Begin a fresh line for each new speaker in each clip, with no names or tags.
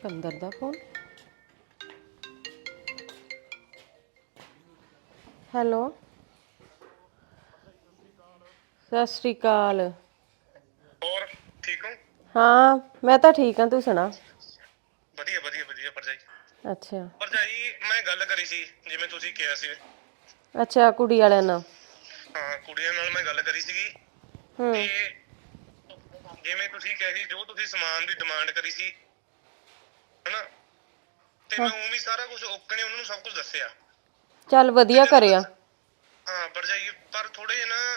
ਸਿਕੰਦਰ ਦਾ phone. Hello, ਸਤਿ ਸ਼੍ਰੀ ਅਕਾਲ।
ਹੋਰ ਠੀਕ ਹੋ?
ਹਾਂ ਮੈਂ ਤਾਂ ਠੀਕ ਹਾਂ, ਤੂੰ ਸੁਣਾ?
ਵਧੀਆ ਵਧੀਆ ਵਧੀਆ ਭਰਜਾਈ।
ਅੱਛਾ
ਭਰਜਾਈ ਮੈਂ ਗੱਲ ਕਰੀ ਸੀ ਜਿਵੇਂ ਤੁਸੀਂ ਕਿਹਾ ਸੀ।
ਅੱਛਾ, ਕੁੜੀ ਵਾਲਿਆਂ ਨਾਲ।
ਹਾਂ ਕੁੜੀਆਂ ਨਾਲ ਮੈਂ ਗੱਲ ਕਰੀ ਸੀਗੀ ਤੇ
ਹੂੰ।
ਜਿਵੇਂ ਤੁਸੀਂ ਕਿਹਾ ਸੀ ਜੋ ਤੁਸੀਂ ਸਮਾਨ ਦੀ ਡਿਮਾਂਡ ਕਰੀ ਸੀ ਹਨਾ, ਤੇ
ਹਾਂ
ਮੈਂ ਉਵੇਂ ਸਾਰਾ ਕੁਝ ਓਕਣੇ ਉਹਨਾਂ ਨੂੰ ਸਭ ਕੁਝ ਦੱਸਿਆ
ਚੱਲ
ਤੇ
ਵਧੀਆ
ਜਦੋਂ
ਕਰਿਆ।
ਹਾਂ ਭਰਜਾਈ ਪਰ ਥੋੜੇ ਜਿਹੇ ਨਾ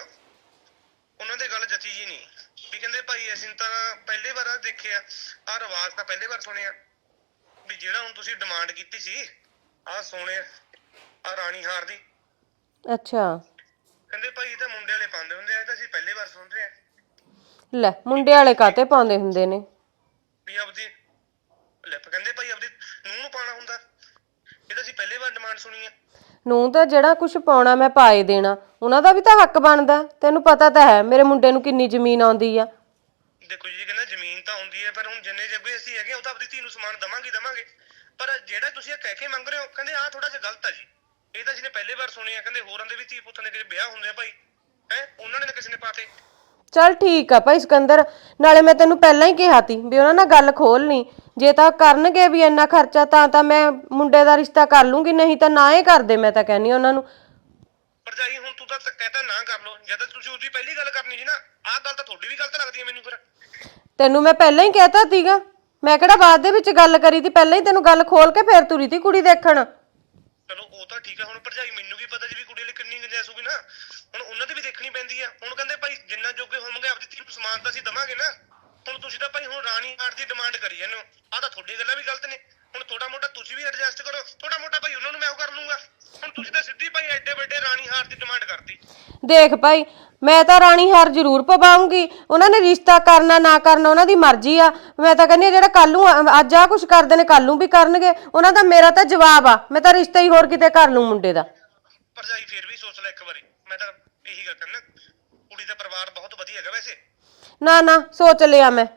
ਉਹਨਾਂ ਦੇ ਗੱਲ ਜੱਚੀ ਜੀ ਨਹੀਂ ਵੀ ਕਹਿੰਦੇ ਭਾਈ ਅਸੀਂ ਤਾਂ ਪਹਿਲੀ ਵਾਰ ਆ ਦੇਖਿਆ ਆਹ ਰਿਵਾਜ਼ ਤਾਂ ਪਹਿਲੀ ਵਾਰ ਸੁਣਿਆ ਵੀ ਜਿਹੜਾ ਹੁਣ ਤੁਸੀਂ ਡਿਮਾਂਡ ਕੀਤੀ ਸੀ ਆਹ ਸੋਨੇ ਆਹ ਰਾਣੀ ਹਾਰ ਦੀ
ਅੱਛਾ
ਕਹਿੰਦੇ ਭਾਈ ਇਹ ਤਾਂ ਮੁੰਡੇ ਵਾਲੇ ਪਾਉਂਦੇ ਹੁੰਦੇ ਆ ਇਹ ਤਾਂ ਅਸੀਂ ਪਹਿਲੀ ਵਾਰ ਸੁਣ ਰਹੇ ਆ
ਲੈ, ਮੁੰਡੇ ਵਾਲੇ ਕਾਤੇ ਪਾਉਂਦੇ ਹੁੰਦੇ ਨੇ?
ਵੀ ਆਪਦੀ ਲਿਪ ਕਹਿੰਦੇ ਭਾਈ ਆਪਦੀ ਨੂੰਹ ਨੂੰ ਪਾਉਣਾ ਹੁੰਦਾ, ਇਹ ਤਾਂ ਅਸੀਂ ਪਹਿਲੀ ਵਾਰ ਡਿਮਾਂਡ ਸੁਣੀ ਆ।
ਨੂੰ ਤਾਂ ਜਿਹੜਾ ਕੁਝ ਪਾਉਣਾ ਮੈਂ ਪਾਏ ਦੇਣਾ, ਉਹਨਾਂ ਦਾ ਵੀ ਤਾਂ ਹੱਕ ਬਣਦਾ। ਤੈਨੂੰ ਪਤਾ ਤਾਂ ਹੈ ਮੇਰੇ ਮੁੰਡੇ ਨੂੰ ਕਿੰਨੀ ਜ਼ਮੀਨ ਆਉਂਦੀ ਆ।
ਦੇਖੋ ਜੀ ਕਹਿੰਦਾ ਜ਼ਮੀਨ ਤਾਂ ਹੁੰਦੀ ਹੈ ਪਰ ਹੁਣ ਜਿੰਨੇ ਜੱਗੇ ਅਸੀਂ ਹੈਗੇ ਉਹ ਤਾਂ ਆਪਣੀ ਧੀ ਨੂੰ ਸਮਾਨ ਦਵਾਂਗੇ ਪਰ ਜਿਹੜਾ ਤੁਸੀਂ ਇਹ ਕਹਿ ਕੇ ਮੰਗ ਰਹੇ ਹੋ ਕਹਿੰਦੇ ਆਹ ਥੋੜਾ ਜਿਹਾ ਗਲਤ ਆ ਜੀ। ਇਹ ਤਾਂ ਜਿਹਨੇ ਪਹਿਲੀ ਵਾਰ ਸੁਣਿਆ ਕਹਿੰਦੇ ਹੋਰਾਂ ਦੇ ਵੀ ਧੀ ਪੁੱਤਾਂ ਦੇ ਜਿਹੜੇ ਵਿਆਹ ਹੁੰਦੇ ਆ ਭਾਈ ਹੈ ਉਹਨਾਂ ਨੇ ਕਿਸੇ ਨੇ ਪਾਤੇ।
ਚੱਲ ਠੀਕ ਆ ਭਾਈ ਸਿਕੰਦਰ, ਨਾਲੇ ਮੈਂ ਤੈਨੂੰ ਪਹਿਲਾਂ ਹੀ ਕਿਹਾ ਤੀ ਵੀ ਉਹਨਾਂ ਨਾਲ ਗੱਲ ਖੋਲਣੀ। ਜੇ ਤਾਂ ਕਰਨਗੇ ਵੀ ਇੰਨਾ ਖਰਚਾ ਤਾਂ ਮੈਂ ਮੁੰਡੇ ਦਾ ਰਿਸ਼ਤਾ ਕਰ ਲੂੰਗੀ, ਨਹੀਂ ਤਾਂ ਨਾ ਹੀ ਕਰਦੇ। ਮੈਂ ਤਾਂ ਕਹਿੰਨੀ ਉਹਨਾਂ ਨੂੰ
ਭਰਜਾਈ ਹੁਣ ਤੂੰ ਤਾਂ ਕਹਿਤਾ ਨਾ ਕਰ ਲੋ, ਜਦ ਤੁਸੀਂ ਉਹਦੀ ਪਹਿਲੀ ਗੱਲ ਕਰਨੀ ਸੀ ਨਾ ਆਹ ਗੱਲ ਤਾਂ ਤੁਹਾਡੀ ਵੀ ਗਲਤ ਲੱਗਦੀ ਹੈ ਮੈਨੂੰ ਫਿਰ।
ਤੈਨੂੰ ਮੈਂ ਪਹਿਲਾਂ ਹੀ ਕਹਿਤਾ ਸੀਗਾ, ਮੈਂ ਕਿਹੜਾ ਬਾਅਦ ਦੇ ਵਿੱਚ ਗੱਲ ਕਰੀ ਤੀ। ਪਹਿਲਾਂ ਹੀ ਤੈਨੂੰ ਗੱਲ ਖੋਲ ਕੇ ਫੇਰ ਤੁਰੀ ਤੀ ਕੁੜੀ ਦੇਖਣ।
ਚਲੋ ਉਹ ਤਾਂ ਠੀਕ ਆ, ਹੁਣ ਭਰਜਾਈ ਮੈਨੂੰ ਵੀ ਪਤਾ ਜੀ ਵੀ ਕੁੜੀ ਲਈ ਕਿੰਨੀ ਗੁੰਜਾਇਸ਼ ਹੋਊਗੀ ਨਾ, ਹੁਣ ਉਹਨਾਂ ਦੀ ਵੀ ਦੇਖਣੀ ਪੈਂਦੀ ਆ। ਹੁਣ ਕਹਿੰਦੇ ਭਾਈ ਜਿੰਨਾ ਜੋਗੇ ਹੋਵਾਂਗੇ ਆਪਦੀ ਧੀ ਨੂੰ ਸਮਾਨ ਤਾਂ ਅਸੀਂ ਦਵਾਂਗੇ ਨਾ। ਹੁਣ ਤੁਸੀਂ ਤਾਂ ਭਾਈ ਹੁਣ ਰਾਣੀ ਹਾਰ ਦੀ ਡਿਮਾਂਡ ਕਰੀ ਜਾਂਦੇ ਹੋ, ਆਹ ਤਾਂ ਤੁਹਾਡੀ ਗੱਲਾਂ ਵੀ ਗਲਤ ਨੇ। ਹੁਣ ਥੋੜਾ ਮੋਟਾ ਤੁਸੀਂ ਵੀ ਐਡਜਸਟ ਕਰੋ, ਥੋੜਾ ਮੋਟਾ ਭਾਈ ਉਹਨਾਂ ਨੂੰ ਮੈਂ ਉਹ ਕਰ ਲੂੰਗਾ। ਹੁਣ ਤੁਸੀਂ ਤਾਂ ਸਿੱਧੀ ਭਾਈ ਐਡੇ ਵੱਡੇ ਰਾਣੀ ਹਾਰ ਦੀ ਡਿਮਾਂਡ ਕਰਤੀ।
ਦੇਖ ਭਾਈ, ਮੈਂ ਤਾਂ ਰਾਣੀ ਹਾਰ ਜ਼ਰੂਰ ਪਵਾਉਂਗੀ। ਉਹਨਾਂ ਨੇ ਰਿਸ਼ਤਾ ਕਰਨਾ ਨਾ ਕਰਨਾ ਉਹਨਾਂ ਦੀ ਮਰਜ਼ੀ ਆ। ਮੈਂ ਤਾਂ ਕਹਿੰਦੀ ਜਿਹੜਾ ਕੱਲ ਨੂੰ ਅੱਜ ਆ ਕੁਝ ਕਰਦੇ ਨੇ ਕੱਲ ਨੂੰ ਵੀ ਕਰਨਗੇ ਉਹਨਾਂ ਦਾ। ਮੇਰਾ ਤਾਂ ਜਵਾਬ ਆ, ਮੈਂ ਤਾਂ ਰਿਸ਼ਤਾ ਹੀ ਹੋਰ ਕਿਤੇ ਕਰ ਲੂੰ ਮੁੰਡੇ ਦਾ।
ਭਰਜਾਈ ਫੇਰ ਵੀ ਸੋਚ ਲੈ ਇੱਕ ਵਾਰੀ, ਮੈਂ ਤਾਂ ਇਹੀ ਗੱਲ ਕਰਨਾ, ਕੁੜੀ ਦਾ ਪਰਿਵਾਰ ਬਹੁਤ ਵਧੀਆ ਹੈਗਾ ਵੈਸੇ।
ਨਾ ਨਾ, ਸੋਚ ਲਿਆ ਮੈਂ।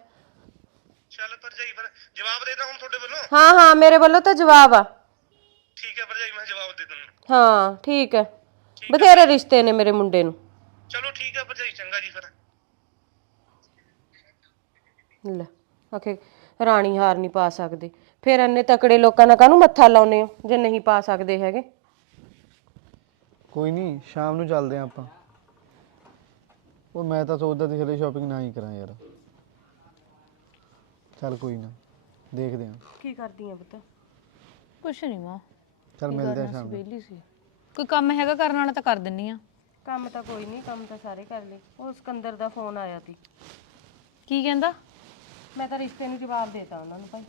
ਚੱਲ ਭਰਜਾਈ ਫਿਰ ਜਵਾਬ ਦੇਦਾ ਹੁਣ ਤੁਹਾਡੇ ਵੱਲੋਂ।
ਹਾਂ ਹਾਂ, ਮੇਰੇ ਵੱਲੋਂ ਤਾਂ ਜਵਾਬ ਆ।
ਠੀਕ ਹੈ ਭਰਜਾਈ, ਮੈਂ ਜਵਾਬ ਦੇ ਦਿੰਦਾ।
ਹਾਂ ਠੀਕ ਹੈ,
ਠੀਕ ਹੈ
ਬਥੇਰੇ ਰਿਸ਼ਤੇ ਨੇ ਮੇਰੇ ਮੁੰਡੇ ਨੂੰ।
ਚਲੋ ਠੀਕ ਹੈ ਭਰਜਾਈ, ਚੰਗਾ ਜੀ ਫਿਰ।
ਲੈ ਆਖੇ ਰਾਣੀ ਹਾਰ ਨਹੀਂ ਪਾ ਸਕਦੇ, ਫਿਰ ਇੰਨੇ ਤਕੜੇ ਲੋਕਾਂ ਨਾਲ ਕਾਹਨੂੰ ਮੱਥਾ ਲਾਉਨੇ ਹੋ ਜੇ ਨਹੀਂ ਪਾ ਸਕਦੇ ਹੈਗੇ।
ਕੋਈ ਨਹੀਂ, ਸ਼ਾਮ ਨੂੰ ਚੱਲਦੇ ਆਂ ਆਪਾਂ। ਉਹ ਮੈਂ ਤਾਂ ਸੋਚਦਾ ਸੀ ਹਲੇ ਸ਼ਾਪਿੰਗ ਨਾ ਹੀ ਕਰਾਂ ਯਾਰ। ਚੱਲ ਕੋਈ ਨਾ, ਦੇਖਦੇ ਆਂ।
ਕੀ ਕਰਦੀ ਆ ਪੁੱਤ?
ਕੁਛ ਨਹੀਂ ਮਾਂ,
ਚੱਲ ਮਿਲਦੇ ਆਂ ਸ਼ਾਮ ਨੂੰ।
ਵਿਹਲੀ ਸੀ। ਕੋਈ ਕੰਮ ਹੈਗਾ ਕਰਨ ਵਾਲਾ ਤਾਂ ਕਰ ਦਿੰਨੀ ਆ।
ਕੰਮ ਤਾਂ ਕੋਈ ਨਹੀਂ, ਕੰਮ ਤਾਂ ਸਾਰੇ ਕਰ ਲਏ। ਉਹ ਸਿਕੰਦਰ ਦਾ ਫੋਨ ਆਇਆ ਸੀ।
ਕੀ ਕਹਿੰਦਾ?
ਮੈਂ ਤਾਂ ਰਿਸ਼ਤੇ ਨੂੰ ਜਵਾਬ ਦੇਤਾ ਉਹਨਾਂ ਨੂੰ ਭਾਈ।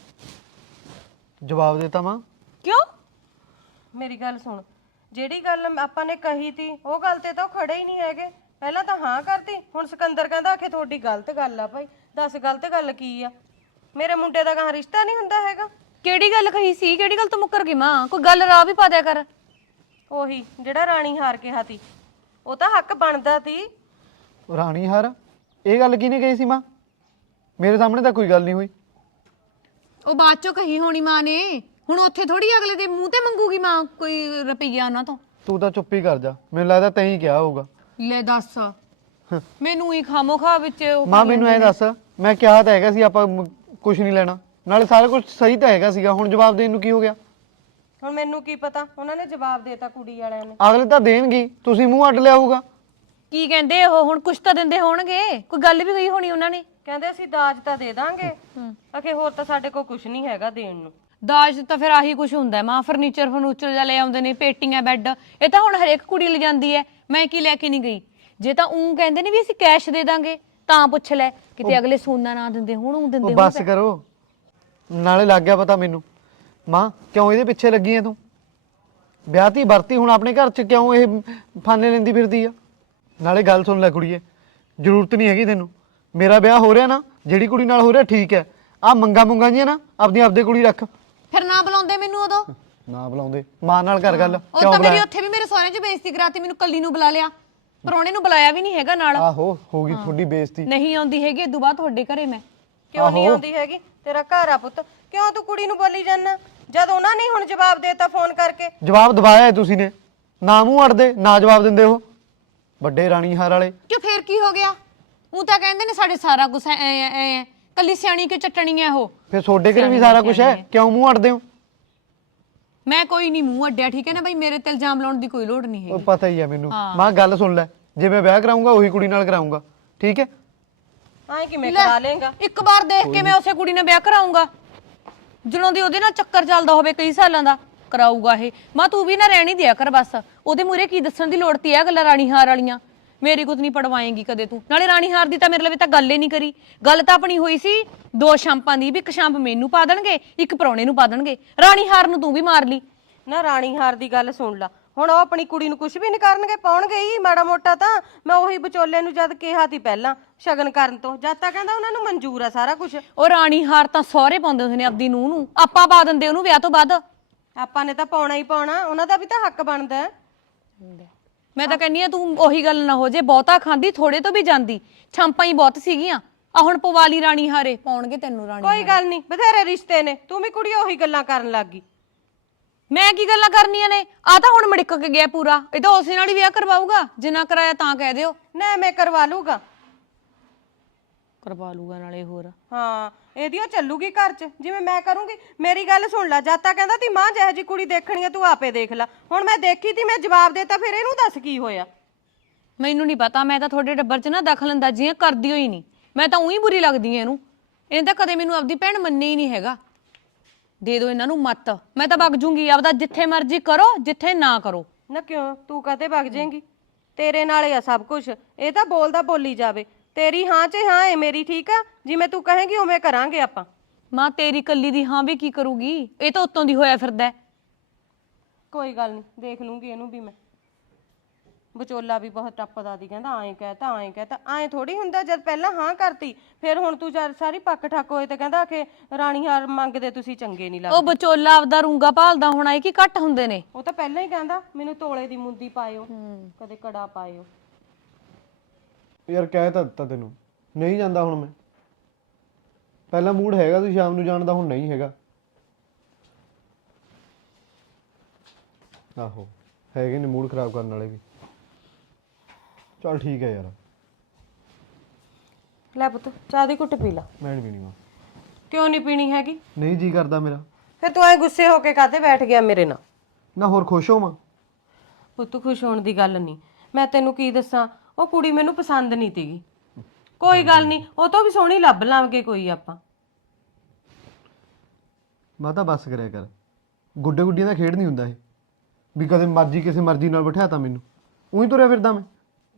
ਜਵਾਬ ਦੇਤਾ ਮਾਂ?
ਕਿਉਂ?
ਮੇਰੀ ਗੱਲ ਸੁਣ, ਜਿਹੜੀ ਗੱਲ ਆਪਾਂ ਨੇ ਕਹੀ ਤੀ ਉਹ ਗੱਲ ਤੇ ਤਾਂ ਉਹ ਖੜੇ ਹੀ ਨਹੀਂ ਹੈਗੇ। ਪਹਿਲਾਂ ਤਾਂ ਹਾਂ ਕਰਤੀ, ਹੁਣ ਸਿਕੰਦਰ ਕਹਿੰਦਾ ਆਖੇ ਤੁਹਾਡੀ ਗਲਤ ਗੱਲ ਆ ਭਾਈ। ਦੱਸ ਗਲਤ ਗੱਲ ਕੀ ਆ? ਮੇਰੇ ਮੁੰਡੇ ਦਾ ਕਹਾਂ ਰਿਸ਼ਤਾ ਨਹੀਂ ਹੁੰਦਾ ਹੈਗਾ।
ਕਿਹੜੀ ਗੱਲ ਕਹੀ ਸੀ? ਕਿਹੜੀ ਗੱਲ ਤੋਂ ਮੁੱਕਰ ਗਈ ਮਾਂ? ਕੋਈ ਗੱਲ ਰਾਹ ਵੀ ਪਾ ਦਿਆ ਕਰ।
ਉਹੀ ਜਿਹੜਾ ਰਾਣੀ ਹਾਰ ਕਿਹਾ ਤੀ, ਉਹ ਤਾਂ ਹੱਕ ਬਣਦਾ ਤੀ।
ਰਾਣੀ ਹਾਰ? ਇਹ ਗੱਲ ਕਿਹਨੇ ਕਹੀ ਸੀ ਮਾਂ? ਮੇਰੇ ਸਾਹਮਣੇ ਤਾਂ ਕੋਈ ਗੱਲ ਨਹੀਂ ਹੋਈ।
ਉਹ ਬਾਅਦ ਚੋਂ ਕਹੀ ਹੋਣੀ ਮਾਂ ਨੇ। ਹੁਣ ਉੱਥੇ ਥੋੜੀ ਅਗਲੇ ਦੇ ਮੂੰਹ ਤੇ ਮੰਗੂਗੀ ਮਾਂ ਕੋਈ ਰੁਪਈਆ ਉਹਨਾਂ ਤੋਂ।
ਤੂੰ ਤਾਂ ਚੁੱਪ ਹੀ ਕਰ ਜਾ, ਮੈਨੂੰ ਲੱਗਦਾ ਤੈਂ ਹੀ ਕਿਹਾ ਹੋਊਗਾ।
ਲੈ ਦੱਸ, ਮੈਨੂੰ ਹੀ ਖਾਮੋਖਾ ਵਿੱਚ
ਮਾਂ ਮੈਨੂੰ ਐਂ ਦੱਸ, ਮੈਂ ਕਿਹਾ ਤਾਂ ਹੈਗਾ ਸੀ ਆਪਾਂ ਕੁਝ ਨਹੀਂ ਲੈਣਾ, ਨਾਲੇ ਸਾਰਾ ਕੁਝ ਸਹੀ ਤਾਂ ਹੈਗਾ ਸੀਗਾ। ਹੁਣ ਜਵਾਬ ਦੇਣ ਨੂੰ ਕੀ ਹੋ ਗਿਆ?
ਹੁਣ ਮੈਨੂੰ ਕੀ ਪਤਾ, ਉਹਨਾਂ ਨੇ ਜਵਾਬ ਦੇਤਾ ਕੁੜੀ ਵਾਲਿਆਂ ਨੇ।
ਅਗਲੇ ਤਾਂ ਦੇਣਗੇ, ਤੁਸੀਂ ਮੂੰਹ ਅੱਡ ਲਿਆ ਹੋਊਗਾ।
ਕੀ ਕਹਿੰਦੇ ਉਹ? ਹੁਣ ਕੁਛ ਤਾਂ ਦਿੰਦੇ ਹੋਣਗੇ, ਕੋਈ ਗੱਲ ਵੀ ਕਹੀ ਹੋਣੀ ਉਹਨਾਂ ਨੇ।
ਕਹਿੰਦੇ ਅਸੀਂ ਦਾਜ ਤਾਂ ਦੇ ਦਾਂਗੇ, ਅਖੇ ਹੋਰ ਤਾਂ ਸਾਡੇ ਕੋਲ ਕੁਝ ਨਹੀਂ ਹੈਗਾ ਦੇਣ ਨੂੰ।
ਦਾਜ ਤਾਂ ਫਿਰ ਆਹੀ ਕੁਝ ਹੁੰਦਾ ਮਾਂ, ਫਰਨੀਚਰ ਜਾਂ ਲੈ ਆਉਂਦੇ ਨੇ, ਪੇਟੀਆਂ, ਬੈੱਡ। ਇਹ ਤਾਂ ਹੁਣ ਹਰੇਕ ਕੁੜੀ ਲੈ ਜਾਂਦੀ ਹੈ, ਮੈਂ ਕੀ ਲੈ ਕੇ ਨਹੀਂ ਗਈ। ਜੇ ਤਾਂ ਉਹ ਕਹਿੰਦੇ ਨੇ ਵੀ ਅਸੀਂ ਕੈਸ਼ ਦੇ ਦਾਂਗੇ ਤਾਂ ਪੁੱਛ ਲੈ, ਕਿਤੇ ਅਗਲੇ ਸੋਨਾ ਨਾ ਦਿੰਦੇ ਹੁਣ ਉਹ ਦਿੰਦੇ
ਬਸ ਕਰੋ, ਨਾਲੇ ਲੱਗ ਗਿਆ ਪਤਾ ਮੈਨੂੰ। ਮਾਂ ਕਿਉਂ ਇਹਦੇ ਪਿੱਛੇ ਲੱਗੀ ਐ ਤੂੰ? ਵਿਆਹਤੀ ਵਰਤੀ ਹੁਣ ਆਪਣੇ ਘਰ 'ਚ ਕਿਉਂ ਇਹ ਫਾਨੇ ਲੈਂਦੀ ਫਿਰਦੀ ਆ? ਨਾਲੇ ਗੱਲ ਸੁਣ ਲੈ ਕੁੜੀਏ, ਜ਼ਰੂਰਤ ਨਹੀਂ ਹੈਗੀ ਤੈਨੂੰ। ਮੇਰਾ ਵਿਆਹ ਹੋ ਰਿਹਾ ਨਾ, ਜਿਹੜੀ ਕੁੜੀ ਨਾਲ ਹੋ ਰਿਹਾ ਠੀਕ ਹੈ। ਆਹ ਮੰਗਾ ਜੀਆਂ ਨਾ ਆਪਦੇ ਕੁੜੀ ਰੱਖ।
ਫਿਰ ਨਾ ਬੁਲਾਉਂਦੇ ਮੈਨੂੰ ਉਦੋਂ?
ਨਾ ਬੁਲਾਉਂਦੇ, ਮਾਂ ਨਾਲ ਕਰ ਗੱਲ।
ਉਹ ਤਾਂ ਮੇਰੀ ਉੱਥੇ ਵੀ ਮੇਰੇ ਸਹੁਰਿਆਂ 'ਚ ਬੇਇੱਜ਼ਤੀ ਕਰਾਤੀ, ਮੈਨੂੰ ਕੱਲੀ ਨੂੰ ਬੁਲਾ ਲਿਆ, ਪਰੌਣੇ ਨੂੰ ਬੁਲਾਇਆ ਵੀ ਨਹੀਂ ਹੈਗਾ ਨਾਲ।
ਆਹੋ ਹੋ ਗਈ ਤੁਹਾਡੀ ਬੇਇੱਜ਼ਤੀ।
ਨਹੀਂ ਆਉਂਦੀ ਹੈਗੀ ਇਦੋਂ ਬਾਅਦ ਤੁਹਾਡੇ ਘਰੇ ਮੈਂ।
ਕਿਉਂ ਨਹੀਂ ਆਉਂਦੀ ਹੈਗੀ? ਤੇਰਾ ਘਰ ਆ ਪੁੱਤ, ਕਿਉਂ ਤੂੰ ਕੁੜੀ ਨੂੰ ਬੋਲੀ ਜਾਂਦਾ? ਜਦ ਉਹਨਾਂ ਨੇ ਹੁਣ ਜਵਾਬ ਦੇਤਾ ਫੋਨ ਕਰਕੇ।
ਜਵਾਬ ਦਵਾਇਆ ਹੈ ਤੁਸੀਂ ਨੇ, ਨਾ ਮੂੰਹ ਅੜਦੇ ਨਾ ਜਵਾਬ ਦਿੰਦੇ ਉਹ ਵੱਡੇ ਰਾਣੀ ਹਾਰ ਵਾਲੇ।
ਕਿਉਂ ਫੇਰ ਕੀ ਹੋ ਗਿਆ? ਉਹ ਤਾਂ ਕਹਿੰਦੇ ਨੇ ਸਾਡੇ ਸਾਰਾ ਕੁਝ ਐ ਕੱਲੀ ਸਿਆਣੀ ਕਿ ਚਟਣੀ ਐ ਉਹ।
ਫਿਰ ਤੁਹਾਡੇ ਘਰੇ ਵੀ ਸਾਰਾ ਕੁਝ ਹੈ, ਕਿਉਂ ਮੂੰਹ ਅੜਦੇ ਹੋ?
ਮੈਂ ਕੋਈ ਨਹੀਂ ਮੂੰਹ ਅੱਡਿਆ, ਠੀਕ ਹੈ ਨਾ ਬਈ, ਮੇਰੇ ਤੇ ਇਲਜ਼ਾਮ ਲਾਉਣ ਦੀ ਕੋਈ ਲੋੜ ਨਹੀਂ
ਉਹ
ਹੈਗੀ।
ਪਤਾ ਹੀ ਹੈ ਮੈਨੂੰ। ਮਾਂ ਗੱਲ ਸੁਣ ਲੈ, ਜੇ ਮੈਂ ਵਿਆਹ ਕਰਾਉਂਗਾ ਉਹੀ ਕੁੜੀ ਨਾਲ ਕਰਾਉਂਗਾ, ਠੀਕ ਹੈ?
ਐਂ ਕਿਵੇਂ ਕਰਾ ਲੇਗਾ?
ਇੱਕ ਵਾਰ ਦੇਖ ਕੇ ਮੈਂ ਉਸੇ ਕੁੜੀ ਨਾਲ ਵਿਆਹ ਕਰਾਉਂਗਾ ਜਦੋਂ ਦੀ ਉਹਦੇ ਨਾਲ ਚੱਕਰ ਚੱਲਦਾ ਹੋਵੇ ਕਈ ਸਾਲਾਂ ਦਾ ਕਰਾਊਗਾ ਇਹ। ਮਾਂ ਤੂੰ ਵੀ ਨਾ ਰਹਿਣੀ ਦਿਆ ਕਰ ਬਸ, ਉਹਦੇ ਮੂਹਰੇ ਕੀ ਦੱਸਣ ਦੀ ਲੋੜ ਤੀ ਆ ਗੱਲਾਂ ਰਾਣੀ ਹਾਰ ਵਾਲੀਆਂ। ਮੇਰੀ ਕੁਝ ਨਹੀਂ ਪੜਵਾਏਂਗੀ ਕਦੇ ਤੂੰ। ਨਾਲੇ ਰਾਣੀ ਹਾਰ ਦੀ ਤਾਂ ਮੇਰੇ ਲਈ ਤਾਂ ਗੱਲ ਹੀ ਨਹੀਂ ਕਰੀ। ਗੱਲ ਤਾਂ ਆਪਣੀ ਹੋਈ ਸੀ 2 ਸ਼ਾਂਪਾਂ ਦੀ, ਵੀ ਇੱਕ ਸ਼ਾਂਪ ਮੈਨੂੰ ਪਾ ਦੇਣਗੇ ਇੱਕ ਪ੍ਰਾਹੁਣੇ ਨੂੰ ਪਾ ਦੇਣਗੇ। ਰਾਣੀ ਹਾਰ ਨੂੰ ਤੂੰ ਵੀ ਮਾਰ ਲਈ
ਨਾ। ਰਾਣੀ ਹਾਰ ਦੀ ਗੱਲ ਸੁਣ ਲਾ, ਹੁਣ ਉਹ ਆਪਣੀ ਕੁੜੀ ਨੂੰ ਕੁਝ ਵੀ ਨਹੀਂ ਕਰਨਗੇ, ਪਾਉਣਗੇ ਹੀ ਮਾੜਾ ਮੋਟਾ ਤਾਂ। ਮੈਂ ਉਹੀ ਵਿਚੋਲੇ ਨੂੰ ਜਦ ਕਿਹਾ ਤੀ ਪਹਿਲਾਂ ਸ਼ਗਨ ਕਰਨ ਤੋਂ, ਜਦ ਤਾਂ ਕਹਿੰਦਾ ਉਹਨਾਂ ਨੂੰ ਮਨਜ਼ੂਰ ਆ ਸਾਰਾ ਕੁਝ।
ਉਹ ਰਾਣੀ ਹਾਰ ਤਾਂ ਸਹੁਰੇ ਪਾਉਂਦੇ ਹੁੰਦੇ ਨੇ ਆਪਦੀ ਨੂੰਹ ਨੂੰ, ਆਪਾਂ ਪਾ ਦਿੰਦੇ ਉਹਨੂੰ ਵਿਆਹ ਤੋਂ ਬਾਅਦ।
ਆਪਾਂ ਨੇ ਤਾਂ ਪਾਉਣਾ ਹੀ ਪਾਉਣਾ, ਉਹਨਾਂ ਦਾ ਵੀ ਤਾਂ ਹੱਕ ਬਣਦਾ ਹੈ।
ਮੈਂ ਤਾਂ ਕਹਿੰਨੀ ਆ ਤੂੰ ਉਹੀ ਗੱਲ ਨਾ ਹੋ ਜੇ, ਬਹੁਤਾ ਖਾਂਦੀ ਥੋੜੇ ਤੋਂ ਵੀ ਜਾਂਦੀ। ਛਾਂਪਾਂ ਹੀ ਬਹੁਤ ਸੀਗੀਆਂ, ਆ ਹੁਣ ਪਵਾਲੀ ਰਾਣੀ ਹਾਰੇ ਪਾਉਣਗੇ ਤੈਨੂੰ ਰਾਣੀ।
ਕੋਈ ਗੱਲ ਨਹੀਂ, ਬਥੇਰੇ ਰਿਸ਼ਤੇ ਨੇ, ਤੂੰ ਵੀ ਕੁੜੀ ਉਹੀ ਗੱਲਾਂ ਕਰਨ ਲੱਗ ਗਈ।
ਮੈਂ ਕੀ ਗੱਲਾਂ ਕਰਨੀਆਂ ਨੇ? ਆ ਤਾਂ ਹੁਣ ਮੜਿੱਕ ਕੇ ਗਿਆ ਪੂਰਾ, ਇਹ ਤਾਂ ਉਸੇ ਨਾਲ ਹੀ ਵਿਆਹ ਕਰਵਾਊਗਾ। ਜੇ ਨਾ ਕਰਾਇਆ ਤਾਂ ਕਹਿ ਦਿਓ।
ਨਾ ਮੈਂ ਕਰਵਾ ਲੂਗਾ।
ਕਰਵਾ ਲੂਗਾ ਨਾਲੇ ਹੋਰ।
ਹਾਂ, ਇਹਦੀ ਉਹ ਚੱਲੂਗੀ ਘਰ 'ਚ ਜਿਵੇਂ ਮੈਂ ਕਰੂੰਗੀ। ਮੇਰੀ ਗੱਲ ਸੁਣ ਲੈ, ਜਦ ਤਾਂ ਕਹਿੰਦਾ ਤੀ ਮਾਂ ਜਿਹੋ ਜੀ ਕੁੜੀ ਦੇਖਣੀ ਆ ਤੂੰ ਆਪੇ ਦੇਖ ਲੈ। ਹੁਣ ਮੈਂ ਦੇਖੀ ਤੀ, ਮੈਂ ਜਵਾਬ ਦੇਤਾ, ਫਿਰ ਇਹਨੂੰ ਦੱਸ ਕੀ ਹੋਇਆ?
ਮੈਨੂੰ ਨਹੀਂ ਪਤਾ, ਮੈਂ ਤਾਂ ਤੁਹਾਡੇ ਡੱਬਰ 'ਚ ਨਾ ਦਖਲ ਅੰਦਾਜ਼ੀਆਂ ਕਰਦੀ ਹੋਈ ਨਹੀਂ। ਮੈਂ ਤਾਂ ਉਹੀ ਬੁਰੀ ਲੱਗਦੀ ਐ ਇਹਨੂੰ। ਇਹਨੇ ਤਾਂ ਕਦੇ ਮੈਨੂੰ ਆਪਦੀ ਭੈਣ ਮੰਨੇ ਹੀ ਨਹੀਂ ਹੈਗਾ। ਦੇ ਦਿਓ ਇਹਨਾਂ ਨੂੰ ਮੱਤ, ਮੈਂ ਤਾਂ ਵਗ ਜੂੰਗੀ ਆਪਦਾ। ਜਿੱਥੇ ਮਰਜ਼ੀ ਕਰੋ, ਜਿੱਥੇ ਨਾ ਕਰੋ।
ਨਾ ਕਿਉਂ, ਤੂੰ ਕਦੇ ਵਗ ਜਾਏਂਗੀ? ਤੇਰੇ ਨਾਲ ਆ ਸਭ ਕੁਝ। ਇਹ ਤਾਂ ਬੋਲਦਾ ਬੋਲੀ ਜਾਵੇ, ਤੇਰੀ ਹਾਂ 'ਚ ਹਾਂ ਏ ਮੇਰੀ, ਠੀਕ ਆ? ਜਿਵੇਂ ਤੂੰ ਕਹੇਂਗੀ ਉਵੇਂ ਕਰਾਂਗੇ ਆਪਾਂ।
ਮਾਂ ਤੇਰੀ ਕੱਲੀ ਦੀ ਹਾਂ ਵੀ ਕੀ ਕਰੂਗੀ? ਇਹ ਤਾਂ ਉੱਤੋਂ ਦੀ ਹੋਇਆ ਫਿਰਦਾ।
ਕੋਈ ਗੱਲ ਨਹੀਂ, ਦੇਖ ਲੂੰਗੀ ਇਹਨੂੰ ਵੀ ਮੈਂ। ਵਿਚੋਲਾ ਵੀ ਬਹੁਤ ਟੱਪਦਾ ਦੀ, ਕਹਿੰਦਾ ਐਂ ਕਹਿਤਾ ਐਂ ਕਹਿਤਾ। ਐਂ ਥੋੜੀ ਹੁੰਦਾ, ਜਦ ਪਹਿਲਾਂ ਹਾਂ ਕਰਤੀ ਫਿਰ ਹੁਣ ਤੂੰ ਸਾਰੀ ਪੱਕ ਠੱਕ ਹੋਏ ਤੇ ਕਹਿੰਦਾ ਕਿ ਰਾਣੀ ਹਾਰ ਮੰਗਦੇ ਤੁਸੀਂ ਚੰਗੇ ਨਹੀਂ ਲੱਗਦੇ।
ਉਹ ਵਿਚੋਲਾ ਆਪਦਾ ਰੂੰਗਾ ਭਾਲਦਾ ਹੋਣਾ ਹੈ ਕਿ ਘੱਟ ਹੁੰਦੇ ਨੇ।
ਉਹ ਤਾਂ ਪਹਿਲਾਂ ਹੀ ਕਹਿੰਦਾ ਮੈਨੂੰ ਤੋਲੇ ਦੀ ਮੁੰਦੀ ਪਾਇਓ, ਕਦੇ ਕੜਾ ਪਾਇਓ।
ਯਾਰ ਕਹਿ ਤਾਂ ਦਿੱਤਾ ਤੈਨੂੰ, ਨਹੀਂ ਜਾਂਦਾ ਹੁਣ ਮੈਂ। ਪਹਿਲਾਂ ਮੂਡ ਹੈਗਾ ਸੀ ਸ਼ਾਮ ਨੂੰ ਜਾਣ ਦਾ, ਹੁਣ ਨਹੀਂ ਹੈਗਾ। ਆਹੋ ਹੈਗੇ ਨੇ ਮੂਡ ਖਰਾਬ ਕਰਨ ਵਾਲੇ ਵੀ। ਚੱਲ ਠੀਕ ਹੈ ਯਾਰ।
ਲੈ ਪੁੱਤ ਚਾਹ ਦੀ ਘੁੱਟ ਪੀ ਲਾ।
ਮੈਂ ਨਹੀਂ ਪੀਣੀ ਮਾਂ।
ਕਿਉਂ ਨਹੀਂ ਪੀਣੀ ਹੈਗੀ?
ਨਹੀਂ ਜੀ ਕਰਦਾ ਮੇਰਾ।
ਫਿਰ ਤੂੰ ਐ ਗੁੱਸੇ ਹੋ ਕੇ ਕਾਹਤੇ ਬੈਠ ਗਿਆ ਮੇਰੇ ਨਾਲ?
ਨਾ ਹੋਰ ਖੁਸ਼ ਹੋ ਮਾਂ?
ਪੁੱਤ ਖੁਸ਼ ਹੋਣ ਦੀ ਗੱਲ ਨਹੀਂ, ਮੈਂ ਤੈਨੂੰ ਕੀ ਦੱਸਾਂ, ਉਹ ਕੁੜੀ ਮੈਨੂੰ ਪਸੰਦ ਨਹੀਂ ਤੀਗੀ। ਕੋਈ ਗੱਲ ਨਹੀਂ, ਉਹ ਤੋਂ ਵੀ ਸੋਹਣੀ ਲੱਭ ਲਾਂਗੇ ਕੋਈ ਆਪਾਂ।
ਮੈਂ ਤਾਂ ਬਸ ਕਰਿਆ ਕਰ, ਗੁੱਡੇ ਗੁੱਡੀਆਂ ਦਾ ਖੇਡ ਨਹੀਂ ਹੁੰਦਾ ਇਹ ਵੀ ਕਦੇ ਮਰਜ਼ੀ ਕਿਸੇ ਮਰਜ਼ੀ ਨਾਲ ਬਿਠਾਤਾ ਮੈਨੂੰ, ਉਹੀ ਤੁਰਿਆ ਫਿਰਦਾ ਮੈਂ।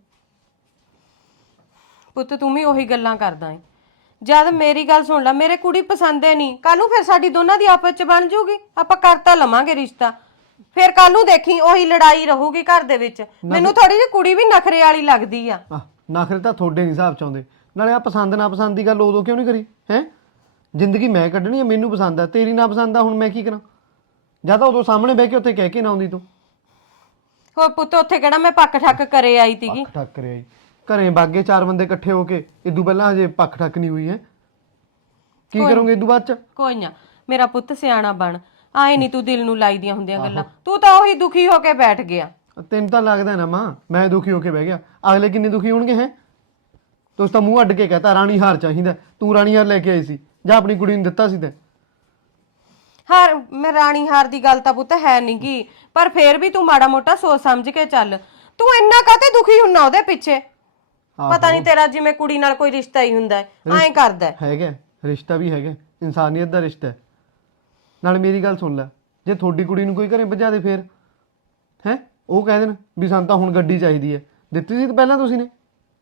ਪੁੱਤ ਤੂੰ ਵੀ ਉਹੀ ਗੱਲਾਂ ਕਰਦਾ ਏ। ਜਦ ਮੇਰੀ ਗੱਲ ਸੁਣ ਲੈ, ਮੇਰੇ ਕੁੜੀ ਪਸੰਦ ਏ ਨਹੀਂ, ਕੱਲ ਨੂੰ ਫਿਰ ਸਾਡੀ ਦੋਨਾਂ ਦੀ ਆਪਸ ਚ ਬਣ ਜੂਗੀ, ਆਪਾਂ ਕਰ ਤਾਂ ਲਵਾਂਗੇ ਰਿਸ਼ਤਾ। ਫਿਰ ਕੱਲ ਨੂੰ ਦੇਖੀ ਉਹੀ ਲੜਾਈ ਰਹੂਗੀ ਘਰ ਦੇ ਵਿੱਚ। ਮੈਨੂੰ ਥੋੜੀ ਜਿਹੀ ਕੁੜੀ ਵੀ ਨਖਰੇ ਵਾਲੀ ਲੱਗਦੀ ਆ।
ਨਖਰੇ ਤਾਂ ਤੁਹਾਡੇ ਨਹੀਂ ਹਿਸਾਬ ਚ ਆਉਂਦੇ। ਨਾਲੇ ਆ ਪਸੰਦ ਨਾ ਪਸੰਦ ਦੀ ਗੱਲ ਉਦੋਂ ਕਿਉਂ ਨਹੀਂ ਕਰੀ ਹੈ? ਜ਼ਿੰਦਗੀ ਮੈਂ ਕੱਢਣੀ ਆ, ਮੈਨੂੰ ਪਸੰਦ ਆ, ਤੇਰੀ ਨਾ ਪਸੰਦ ਆ, ਹੁਣ ਮੈਂ ਕੀ ਕਰਾਂ? ਜਾਂ ਤਾਂ ਉਦੋਂ ਸਾਹਮਣੇ ਬਹਿ ਕੇ ਉੱਥੇ ਕਹਿ ਕੇ ਨਾ ਆਉਂਦੀ ਤੂੰ।
ਹੋਰ ਪੁੱਤ ਉੱਥੇ ਕਿਹੜਾ ਮੈਂ ਪੱਕ ਠੱਕ ਕਰੇ ਆਈ ਤੀਗੀ?
ਪੱਖ ਠੱਕ ਕਰਿਆ ਜੀ, ਘਰੇ ਬਾਗੇ 4 ਬੰਦੇ ਇਕੱਠੇ ਹੋ ਕੇ। ਇਦੋਂ ਪਹਿਲਾਂ ਹਜੇ ਪੱਖ ਠੱਕ ਨਹੀਂ ਹੋਈ ਹੈ, ਕੀ ਕਰੋਗੇ ਇਦੋਂ ਬਾਅਦ ਚ?
ਕੋਈ ਨਾ ਮੇਰਾ ਪੁੱਤ ਸਿਆਣਾ ਬਣ, ਆਏ ਨਹੀਂ ਤੂੰ ਦਿਲ ਨੂੰ ਲਾਈਦੀਆਂ ਹੁੰਦੀਆਂ ਗੱਲਾਂ। ਤੂੰ ਤਾਂ ਉਹੀ ਦੁਖੀ ਹੋ ਕੇ ਬੈਠ ਗਿਆ।
ਤੈਨੂੰ ਤਾਂ ਲੱਗਦਾ ਨਾ ਮਾਂ ਮੈਂ ਦੁਖੀ ਹੋ ਕੇ ਬਹਿ ਗਿਆ, ਅਗਲੇ ਕਿੰਨੇ ਦੁਖੀ ਹੋਣਗੇ ਹੈ? ਤੁਸੀਂ ਤਾਂ ਮੂੰਹ ਅੱਡ ਕੇ ਕਹਤਾ ਰਾਣੀ ਹਾਰ ਚਾਹੀਦਾ। ਤੂੰ ਰਾਣੀ ਹਾਰ ਲੈ ਕੇ ਆਈ ਸੀ ਜਾਂ ਆਪਣੀ ਕੁੜੀ ਨੂੰ ਦਿੱਤਾ ਸੀ ਤੇ?
ਹਾਰ ਮੈਂ ਰਾਣੀ ਹਾਰ ਦੀ ਗੱਲ ਤਾਂ ਪੁੱਤ ਹੈ ਨੀ ਗੀ, ਪਰ ਫੇਰ ਵੀ ਤੂੰ ਮਾੜਾ ਮੋਟਾ ਸੋਚ ਸਮਝ ਕੇ ਚੱਲ। ਤੂੰ ਇੰਨਾ ਕਾਹਤੇ ਦੁਖੀ ਹੁੰਨਾ ਉਹਦੇ ਪਿੱਛੇ? ਪਤਾ ਨਹੀਂ ਤੇਰਾ ਜਿਵੇਂ ਕੁੜੀ ਨਾਲ ਕੋਈ ਰਿਸ਼ਤਾ ਹੀ ਹੁੰਦਾ ਐਂ ਕਰਦਾ
ਹੈਗਾ। ਰਿਸ਼ਤਾ ਵੀ ਹੈਗਾ, ਇਨਸਾਨੀਅਤ ਦਾ ਰਿਸ਼ਤਾ ਹੈ। ਨਾਲ ਮੇਰੀ ਗੱਲ ਸੁਣ ਲੈ, ਜੇ ਤੁਹਾਡੀ ਕੁੜੀ ਨੂੰ ਕੋਈ ਘਰੇ ਭਜਾ ਦੇ ਫੇਰ ਹੈ? ਉਹ ਕਹਿ ਦੇਣ ਵੀ ਸਾਨੂੰ ਤਾਂ ਹੁਣ ਗੱਡੀ ਚਾਹੀਦੀ ਹੈ, ਦਿੱਤੀ ਸੀ ਤਾਂ ਪਹਿਲਾਂ ਤੁਸੀਂ ਨੇ।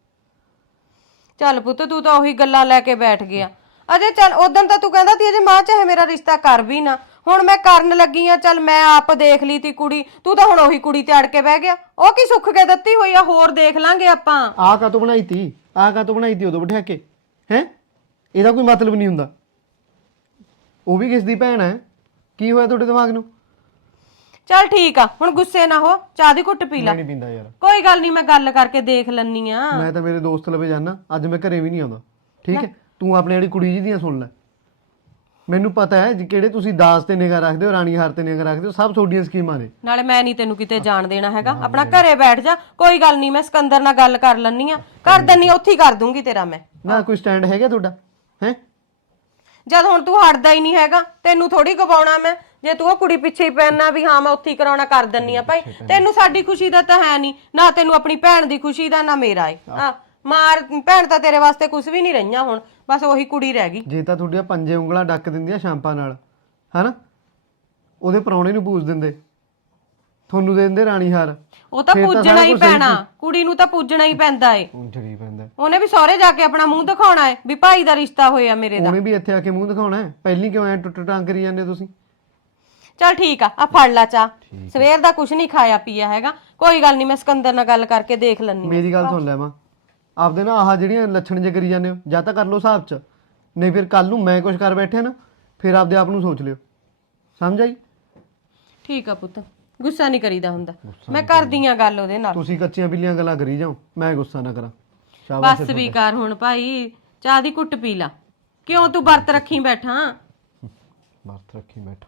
ਚੱਲ ਪੁੱਤ ਤੂੰ ਤਾਂ ਉਹੀ ਗੱਲਾਂ ਲੈ ਕੇ ਬੈਠ ਗਿਆ। ਅਜੇ ਚੱਲ ਉਦੋਂ ਤਾਂ ਤੂੰ ਕਹਿੰਦਾ ਤੀ ਅਜੇ ਮਾਂ ਚਾਹੇ ਮੇਰਾ ਰਿਸ਼ਤਾ ਕਰ ਵੀ ਨਾ, ਹੁਣ ਮੈਂ ਕਰਨ ਲੱਗੀ ਆ। ਚੱਲ ਮੈਂ ਆਪ ਦੇਖ ਲਈ ਤੀ ਕੁੜੀ, ਤੂੰ ਤਾਂ ਹੁਣ ਉਹੀ ਕੁੜੀ ਤੇ ਅੜ ਕੇ ਬਹਿ ਗਿਆ। ਉਹ ਕੀ ਸੁੱਖ ਕੇ ਦਿੱਤੀ ਹੋਈ ਆ, ਹੋਰ ਦੇਖ ਲਾਂਗੇ ਆਪਾਂ।
ਆਹ ਕਾਹਤੋਂ ਬਣਾਈ ਤੀ? ਆਹ ਕਾਹਤੋਂ ਬਣਾਈ ਤੀ ਉਦੋਂ ਬਿਠਾ ਕੇ ਹੈ? ਇਹਦਾ ਕੋਈ ਮਤਲਬ ਨਹੀਂ ਹੁੰਦਾ। ਉਹ ਵੀ ਕਿਸ ਦੀ ਭੈਣ ਹੈ, ਕੀ ਹੋਇਆ ਤੁਹਾਡੇ ਦਿਮਾਗ ਨੂੰ?
ਚੱਲ ਠੀਕ ਆ, ਹੁਣ ਗੁੱਸੇ ਨਾ ਹੋ, ਚਾਹ ਦੀ ਘੁੱਟ ਪੀ ਲੈ।
ਮੈਂ ਨਹੀਂ ਪੀਂਦਾ ਯਾਰ।
ਕੋਈ ਗੱਲ ਨਹੀਂ, ਮੈਂ ਗੱਲ ਕਰਕੇ ਦੇਖ ਲੰਨੀ ਆ।
ਮੈਂ ਤਾਂ ਮੇਰੇ ਦੋਸਤ ਲਵੇ ਜਾਣਾ, ਅੱਜ ਮੈਂ ਘਰੇ ਵੀ ਨਹੀਂ ਆਉਂਦਾ, ਠੀਕ ਹੈ? ਤੂੰ ਆਪਣੀ ਜਿਹੜੀ ਕੁੜੀ ਜੀ ਦੀਆਂ ਸੁਣ ਲੈ। ਮੈਨੂੰ ਪਤਾ ਹੈ ਜੀ ਕਿਹੜੇ ਤੁਸੀਂ ਦਾਸ ਤੇ ਨਿਗਾਹ ਰੱਖਦੇ ਹੋ, ਰਾਣੀ ਹਾਰ ਤੇ ਨਿਗਾਹ ਰੱਖਦੇ ਹੋ, ਸਭ ਤੁਹਾਡੀਆਂ ਸਕੀਮਾਂ ਨੇ।
ਨਾਲੇ ਮੈਂ ਨਹੀਂ ਤੈਨੂੰ ਕਿਤੇ ਜਾਣ ਦੇਣਾ ਹੈਗਾ, ਆਪਣਾ ਘਰੇ ਬੈਠ ਜਾ, ਕੋਈ ਗੱਲ ਨਹੀਂ, ਮੈਂ ਸਿਕੰਦਰ ਨਾਲ ਗੱਲ ਕਰ ਲੈਣੀ ਆ, ਕਰ ਦਿੰਨੀ, ਉੱਥੇ ਹੀ ਕਰ ਦੂੰਗੀ ਤੇਰਾ ਮੈਂ।
ਨਾ ਕੋਈ ਸਟੈਂਡ ਹੈਗਾ ਤੁਹਾਡਾ ਹੈ?
ਜਦ ਹੁਣ ਤੂੰ ਹਟਦਾ ਹੀ ਨਹੀਂ ਹੈਗਾ, ਤੈਨੂੰ ਥੋੜੀ ਗਵਾਉਣਾ ਮੈਂ, ਜੇ ਤੂੰ ਉਹ ਕੁੜੀ ਪਿੱਛੇ ਹੀ ਪੈਣਾ ਵੀ ਹਾਂ ਮੈਂ ਉੱਥੇ ਹੀ ਕਰਾਉਣਾ, ਕਰ ਦਿੰਨੀ ਆ ਭਾਈ। ਤੈਨੂੰ ਸਾਡੀ ਖੁਸ਼ੀ ਦਾ ਤਾਂ ਹੈ ਨਹੀਂ, ਨਾ ਤੈਨੂੰ ਆਪਣੀ ਭੈਣ ਦੀ ਖੁਸ਼ੀ ਦਾ, ਨਾ ਮੇਰਾ ਏ। ਹਾਂ ਮਾਰ ਭੈਣ ਤਾਂ ਤੇਰੇ ਵਾਸਤੇ ਕੁਝ ਵੀ ਨਹੀਂ ਰਹੀਆਂ ਹੁਣ, ਬਸ ਉਹੀ ਕੁੜੀ ਰਹਿ ਗਈ।
ਜੇ ਤਾਂ ਤੁਹਾਡੀਆਂ ਪੰਜੇ ਉਂਗਲਾਂ ਡੱਕ ਦਿੰਦੀਆਂ ਸ਼ਾਂਪਾਂ ਨਾਲ, ਹਨਾ, ਉਹਦੇ ਪ੍ਰਾਹੁਣੇ ਨੂੰ ਪੂਜ ਦਿੰਦੇ, ਤੁਹਾਨੂੰ ਦੇ ਦਿੰਦੇ ਰਾਣੀ ਹਾਰ।
ਉਹ ਤਾਂ ਪੂਜਣਾ ਹੀ ਪੈਣਾ, ਕੁੜੀ ਨੂੰ ਤਾਂ ਪੂਜਣਾ ਹੀ ਪੈਂਦਾ ਏ।
ਪੂਜਣਾ ਹੀ ਪੈਂਦਾ।
ਉਹਨੇ ਵੀ ਸਹੁਰੇ ਜਾ ਕੇ ਆਪਣਾ ਮੂੰਹ ਦਿਖਾਉਣਾ ਏ ਵੀ ਭਾਈ ਦਾ ਰਿਸ਼ਤਾ ਹੋਇਆ ਮੇਰੇ ਦਾ।
ਉਹਨੇ ਵੀ ਇੱਥੇ ਆ ਕੇ ਮੂੰਹ ਦਿਖਾਉਣਾ ਹੈ। ਪਹਿਲੀ ਕਿਉਂ ਐ ਟੁੱਟ ਟਾਂਗ ਕਰੀ ਜਾਂਦੇ ਤੁਸੀਂ?
ਚਲ ਠੀਕ ਆ ਫੜ ਲਾ ਚਾਹ, ਸਵੇਰ ਦਾ ਕੁਝ ਨਹੀਂ ਖਾਇਆ ਪੀਆ ਹੈਗਾ, ਕੋਈ ਗੱਲ ਨਹੀਂ, ਮੈਂ ਸਿਕੰਦਰ ਨਾਲ ਗੱਲ ਕਰਕੇ ਦੇਖ ਲੈਣੀ।
ਮੇਰੀ ਗੱਲ ਸੁਣ ਲੈ ਮਾਂ, ਆਪਦੇ ਨਾ ਆਹ ਜਿਹੜੀਆਂ ਲੱਛਣ ਜੇ ਕਰੀ ਜਾਂਦੇ ਹੋ, ਜਾਂ ਤਾਂ ਕਰ ਲਓ ਹਿਸਾਬ 'ਚ, ਨਹੀਂ ਫਿਰ ਕੱਲ ਨੂੰ ਮੈਂ ਕੁਝ ਕਰ ਬੈਠਿਆ ਨਾ, ਫਿਰ ਆਪਦੇ ਆਪ ਨੂੰ ਸੋਚ ਲਿਓ। ਸਮਝ ਆਈ?
ਠੀਕ ਆ ਪੁੱਤ, ਗੁੱਸਾ ਨਹੀਂ ਕਰੀਦਾ ਹੁੰਦਾ, ਮੈਂ ਕਰਦੀ ਆ ਗੱਲ ਉਹਦੇ ਨਾਲ।
ਤੁਸੀਂ ਕੱਚੀਆਂ ਬਿੱਲੀਆਂ ਗੱਲਾਂ ਕਰੀ ਜਾਓ, ਮੈਂ ਗੁੱਸਾ ਨਾ ਕਰਾਂ। ਸ਼ਾਬਾਸ਼।
ਬਸ ਵੀ ਕਰ ਹੁਣ ਭਾਈ, ਚਾਹ ਦੀ ਘੁੱਟ ਪੀ ਲਾ, ਕਿਉਂ ਤੂੰ ਵਰਤ ਰੱਖੀ ਬੈਠਾ?
ਵਰਤ ਰੱਖੀ ਬੈਠਾ।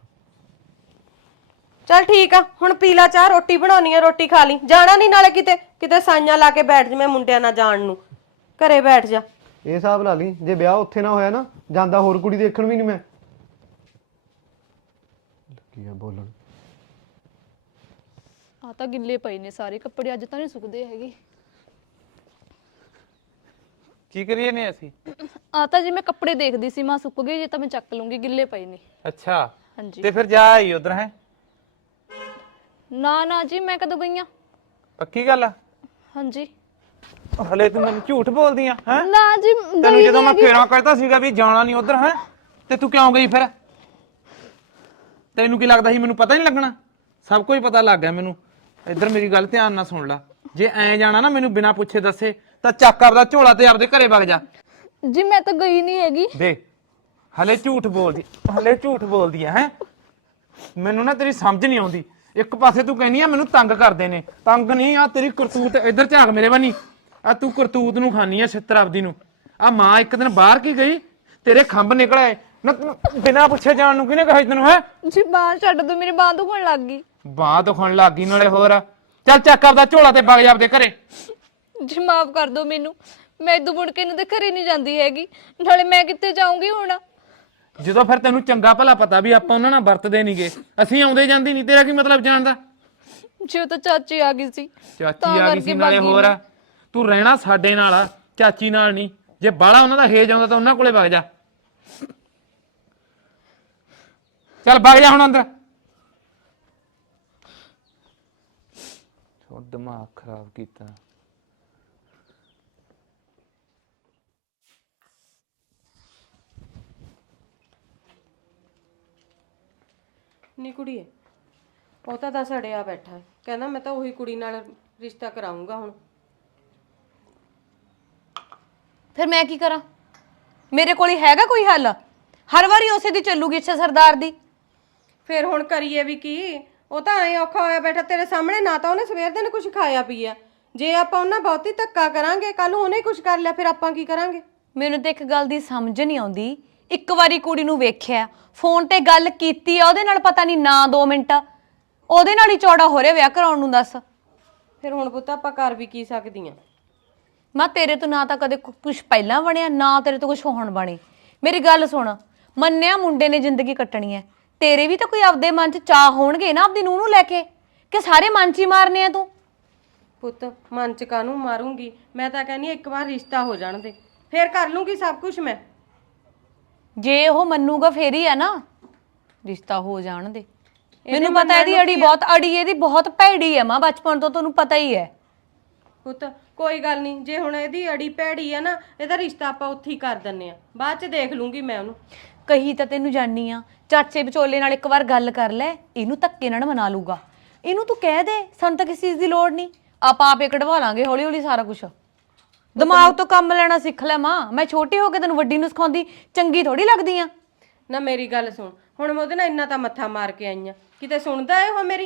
ਚਲ ਠੀਕ ਆ, ਹੁਣ ਪੀ ਲਾ ਚਾਹ, ਰੋਟੀ ਬਣਾਉਣੀ ਆ, ਰੋਟੀ ਖਾ ਲਈ, ਜਾਣਾ ਨਹੀਂ ਨਾਲੇ ਕਿਤੇ, ਕਿਤੇ ਸਾਈਆਂ ਲਾ ਕੇ ਬੈਠ ਜਿਵੇਂ ਮੁੰਡਿਆਂ ਨਾਲ ਜਾਣ ਨੂੰ, ਘਰੇ ਬੈਠ ਜਾ।
ਇਹ ਹਿਸਾਬ ਲਾ ਲਈ, ਜੇ ਵਿਆਹ ਉੱਥੇ ਨਾ ਹੋਇਆ ਨਾ, ਜਾਂਦਾ ਹੋਰ ਕੁੜੀ ਦੇਖਣ ਵੀ ਨਹੀਂ ਮੈਂ। ਲੱਗੀ ਆ ਬੋਲਣ।
ਆ ਤਾਂ ਗਿੱਲੇ ਪਏ ਨੇ ਸਾਰੇ ਕੱਪੜੇ, ਅੱਜ ਤਾਂ ਨਹੀਂ ਸੁੱਕਦੇ ਹੈਗੇ।
ਕੀ ਕਰੀਏ ਨੇ ਅਸੀਂ?
ਆ ਤਾਂ ਜੀ ਮੈਂ ਕੱਪੜੇ ਦੇਖਦੀ ਸੀ, ਮਾਂ ਸੁੱਕ ਗਏ ਜੇ ਤਾਂ ਮੈਂ ਚੱਕ ਲੂੰਗੀ, ਗਿੱਲੇ ਪਏ ਨੇ।
ਅੱਛਾ
ਹਾਂਜੀ।
ਤੇ ਫਿਰ ਜਾ ਆਈ ਉਧਰ ਹੈ?
ਨਾ ਨਾ ਜੀ, ਮੈਂ ਕਦੋਂ ਗਈ ਆ?
ਪੱਕੀ ਗੱਲ ਆ?
ਹਾਂਜੀ।
ਹਲੇ ਤੂੰ ਮੈਨੂੰ ਝੂਠ ਬੋਲਦੀ ਆ ਹੈ?
ਨਾ ਜੀ
ਤੈਨੂੰ ਜਦੋਂ ਮੈਂ ਫੇਰਾਂ ਕਹਿਤਾ ਸੀਗਾ ਵੀ ਜਾਣਾ ਨਹੀਂ ਉਧਰ ਹੈ, ਤੇ ਤੂੰ ਕਿਉਂ ਗਈ ਫਿਰ? ਤੈਨੂੰ ਕੀ ਲੱਗਦਾ ਸੀ ਮੈਨੂੰ ਪਤਾ ਨਹੀਂ ਲੱਗਣਾ? ਸਭ ਕੁਝ ਪਤਾ ਲੱਗ ਗਿਆ ਮੈਨੂੰ। ਇੱਧਰ ਮੇਰੀ ਗੱਲ ਧਿਆਨ ਨਾਲ ਸੁਣ ਲੈ, ਜੇ ਐ ਜਾਣਾ ਨਾ ਮੈਨੂੰ ਬਿਨਾਂ ਪੁੱਛੇ ਦੱਸੇ, ਤਾਂ ਚੱਕ ਆਪਦਾ ਝੋਲਾ ਤੇ ਆਪਦੇ ਘਰੇ ਵਗ ਜਾ।
ਜੀ ਮੈਂ ਤਾਂ ਗਈ ਨਹੀਂ ਹੈਗੀ।
ਦੇਖ ਹਲੇ ਝੂਠ ਬੋਲਦੀ ਹੈ। ਮੈਨੂੰ ਨਾ ਤੇਰੀ ਸਮਝ ਨਹੀਂ ਆਉਂਦੀ। ਇੱਕ ਪਾਸੇ ਤੂੰ ਕਹਿੰਦੀ ਆ ਮੈਨੂੰ ਤੰਗ ਕਰਦੇ ਨੇ, ਤੰਗ ਨਹੀਂ ਆ ਤੇਰੀ ਕਰਤੂਤ। ਇੱਧਰ ਝਾਕ ਮੇਰੇ ਬੰਨੀ, ਆ ਤੂੰ ਕਰਤੂਤ ਨੂੰ ਖਾਨੀ ਆ ਛਿੱਤਰ ਆਪਦੀ ਨੂੰ। ਆ ਮਾਂ ਇੱਕ ਦਿਨ ਬਾਹਰ ਕੀ ਗਈ, ਤੇਰੇ ਖੰਭ ਨਿਕਲ ਆਏ ਨਾ, ਬਿਨਾਂ ਪੁੱਛੇ ਜਾਣ ਨੂੰ ਕਿਹਨੇ ਕਹਾ ਤੈਨੂੰ? ਹੈ
ਜੀ ਬਾਂਹ ਛੱਡ ਦੋ, ਮੇਰੀ ਬਾਂਹ ਦੁਖਣ ਲੱਗ ਗਈ।
ਬਾਂਹ ਦੁਖਣ ਲੱਗ ਗਈ ਨਾਲੇ ਹੋਰ? ਚੱਲ ਚੱਕ ਆਪਦਾ ਝੋਲਾ ਤੇ ਵਗ ਜਾ ਆਪਦੇ ਘਰੇ।
ਜੀ ਮਾਫ ਕਰ ਦੋ ਮੈਨੂੰ, ਮੈਂ ਇਦੋਂ ਮੁੜ ਕੇ ਇਹਨਾਂ ਦੇ ਘਰੇ ਨਹੀਂ ਜਾਂਦੀ ਹੈਗੀ, ਨਾਲੇ ਮੈਂ ਕਿੱਥੇ ਜਾਊਂਗੀ ਹੁਣ?
ਜਦੋਂ ਫਿਰ ਤੈਨੂੰ ਚੰਗਾ ਭਲਾ ਪਤਾ ਵੀ ਆਪਾਂ ਉਹਨਾਂ ਨਾਲ ਵਰਤਦੇ ਨਹੀਂਗੇ, ਅਸੀਂ ਆਉਂਦੇ ਜਾਂਦੀ ਨਹੀਂ, ਤੇਰਾ ਕੀ ਮਤਲਬ ਜਾਣ ਦਾ?
ਜੀ ਉਹ ਤਾਂ ਚਾਚੀ ਆ ਗਈ ਸੀ।
ਚਾਚੀ ਆ ਗਈ ਸੀ ਨਾਲੇ ਹੋਰ? ਤੂੰ ਰਹਿਣਾ ਸਾਡੇ ਨਾਲ ਆ, ਚਾਚੀ ਨਾਲ ਨਹੀਂ। ਜੇ ਬਾਹਲਾ ਉਹਨਾਂ ਦਾ ਹੇਜ ਆਉਂਦਾ ਤਾਂ ਉਹਨਾਂ ਕੋਲੇ ਵਗ ਜਾ। ਚੱਲ ਵਗ ਜਾ ਹੁਣ ਅੰਦਰ। ਦਿਮਾਗ ਖਰਾਬ ਕੀਤਾ।
ਨੀ ਕੁੜੀਏ, ਉਹ ਤਾਂ ਦੱਸ ਅੜਿਆ ਬੈਠਾ ਹੈ, ਕਹਿੰਦਾ ਮੈਂ ਤਾਂ ਉਹੀ ਕੁੜੀ ਨਾਲ ਰਿਸ਼ਤਾ ਕਰਾਉਂਗਾ ਹੁਣ।
ਫਿਰ ਮੈਂ ਕੀ ਕਰਾਂ? ਮੇਰੇ ਕੋਲ ਹੀ ਹੈਗਾ ਕੋਈ ਹੱਲ? ਹਰ ਵਾਰੀ ਉਸੇ ਦੀ ਚੱਲੂਗੀ ਇੱਛਾ ਸਰਦਾਰ ਦੀ।
ਫਿਰ ਹੁਣ ਕਰੀਏ ਵੀ ਕੀ? ਉਹ ਤਾਂ ਐ ਔਖਾ ਹੋਇਆ ਬੈਠਾ ਤੇਰੇ ਸਾਹਮਣੇ, ਨਾ ਤਾਂ ਉਹਨੇ ਸਵੇਰ ਦਿਨ ਕੁਝ ਖਾਇਆ ਪੀਆ। ਜੇ ਆਪਾਂ ਉਹਨਾਂ ਬਹੁਤੀ ਧੱਕਾ ਕਰਾਂਗੇ, ਕੱਲ ਨੂੰ ਉਹਨੇ ਕੁਝ ਕਰ ਲਿਆ, ਫਿਰ ਆਪਾਂ ਕੀ ਕਰਾਂਗੇ?
ਮੈਨੂੰ ਤਾਂ ਇੱਕ ਗੱਲ ਦੀ ਸਮਝ ਨਹੀਂ ਆਉਂਦੀ। ਇੱਕ ਵਾਰੀ ਕੁੜੀ ਨੂੰ ਵੇਖਿਆ, ਫੋਨ ਤੇ ਗੱਲ ਕੀਤੀ ਆ ਉਹਦੇ ਨਾਲ, ਪਤਾ ਨਹੀਂ ਨਾ 2 ਮਿੰਟ ਉਹਦੇ ਨਾਲ ਹੀ ਚੌੜਾ ਹੋ ਰਿਹਾ ਵਿਆਹ ਕਰਾਉਣ ਨੂੰ। ਦੱਸ
ਫਿਰ ਹੁਣ ਪੁੱਤ ਆਪਾਂ ਕਰ ਵੀ ਕੀ ਸਕਦੀਆਂ?
ਮੈਂ ਤੇਰੇ ਤੋਂ ਨਾ ਤਾਂ ਕਦੇ ਕੁਝ ਪਹਿਲਾਂ ਬਣਿਆ, ਨਾ ਤੇਰੇ ਤੋਂ ਕੁਝ ਹੁਣ ਬਣੇ। ਮੇਰੀ ਗੱਲ ਸੁਣ, ਮੰਨਿਆ ਮੁੰਡੇ ਨੇ ਜ਼ਿੰਦਗੀ ਕੱਟਣੀ ਹੈ, ਤੇਰੇ ਵੀ ਤਾਂ ਕੋਈ ਆਪਦੇ ਮਨ 'ਚ ਚਾਹ ਹੋਣਗੇ ਨਾ ਆਪਦੀ ਨੂੰਹ ਨੂੰ ਲੈ ਕੇ, ਕਿ ਸਾਰੇ ਮਨ 'ਚ ਹੀ ਮਾਰਨੇ ਆ ਤੂੰ?
ਪੁੱਤ ਮਨ 'ਚ ਕਾਹਨੂੰ ਮਾਰੂੰਗੀ, ਮੈਂ ਤਾਂ ਕਹਿੰਦੀ ਇੱਕ ਵਾਰ ਰਿਸ਼ਤਾ ਹੋ ਜਾਣ ਦੇ, ਫਿਰ ਕਰ ਲੂੰਗੀ ਸਭ ਕੁਝ ਮੈਂ।
ਜੇ ਉਹ ਮੰਨੂਗਾ ਫੇਰ ਹੀ ਆ ਨਾ, ਰਿਸ਼ਤਾ ਹੋ ਜਾਣ ਦੇ। ਮੈਨੂੰ ਪਤਾ ਇਹਦੀ ਅੜੀ ਇਹਦੀ ਬਹੁਤ ਭੈੜੀ ਹੈ ਮਾਂ, ਬਚਪਨ ਤੋਂ ਤੁਹਾਨੂੰ ਪਤਾ ਹੀ ਹੈ।
ਪੁੱਤ ਕੋਈ ਗੱਲ ਨਹੀਂ, ਜੇ ਹੁਣ ਇਹਦੀ ਅੜੀ ਭੈੜੀ ਆ ਨਾ, ਇਹਦਾ ਰਿਸ਼ਤਾ ਆਪਾਂ ਉੱਥੇ ਹੀ ਕਰ ਦਿੰਨੇ ਆ, ਬਾਅਦ 'ਚ ਦੇਖ ਲੂੰਗੀ ਮੈਂ ਉਹਨੂੰ।
ਕਹੀ ਤਾਂ ਤੈਨੂੰ ਜਾਨੀ ਆ, ਚਾਚੇ ਵਿਚੋਲੇ ਨਾਲ ਇੱਕ ਵਾਰ ਗੱਲ ਕਰ ਲੈ, ਇਹਨੂੰ ਧੱਕੇ ਨਾਲ ਮਨਾ ਲੂਗਾ। ਇਹਨੂੰ ਤੂੰ ਕਹਿ ਦੇ ਸਾਨੂੰ ਤਾਂ ਕਿਸੇ ਚੀਜ਼ ਦੀ ਲੋੜ ਨਹੀਂ, ਆਪਾਂ ਆਪੇ ਕਢਵਾ ਲਾਂਗੇ ਹੌਲੀ ਹੌਲੀ ਸਾਰਾ ਕੁਝ। ਦਿਮਾਗ ਤੋਂ ਕੰਮ ਲੈਣਾ ਸਿੱਖ ਲੈ ਮਾਂ, ਮੈਂ ਛੋਟੀ ਹੋ ਕੇ ਤੈਨੂੰ ਵੱਡੀ ਨੂੰ ਸਿਖਾਉਂਦੀ ਚੰਗੀ ਥੋੜੀ ਲੱਗਦੀ ਆ।
ਨਾ ਮੇਰੀ ਗੱਲ ਸੁਣ, ਹੁਣ ਮੈਂ ਉਹਦੇ ਨਾਲ ਇੰਨਾ ਤਾਂ ਮੱਥਾ ਮਾਰ ਕੇ ਆਈ ਆ, ਕਿਤੇ ਸੁਣਦਾ ਇਹ ਉਹ ਮੇਰੀ?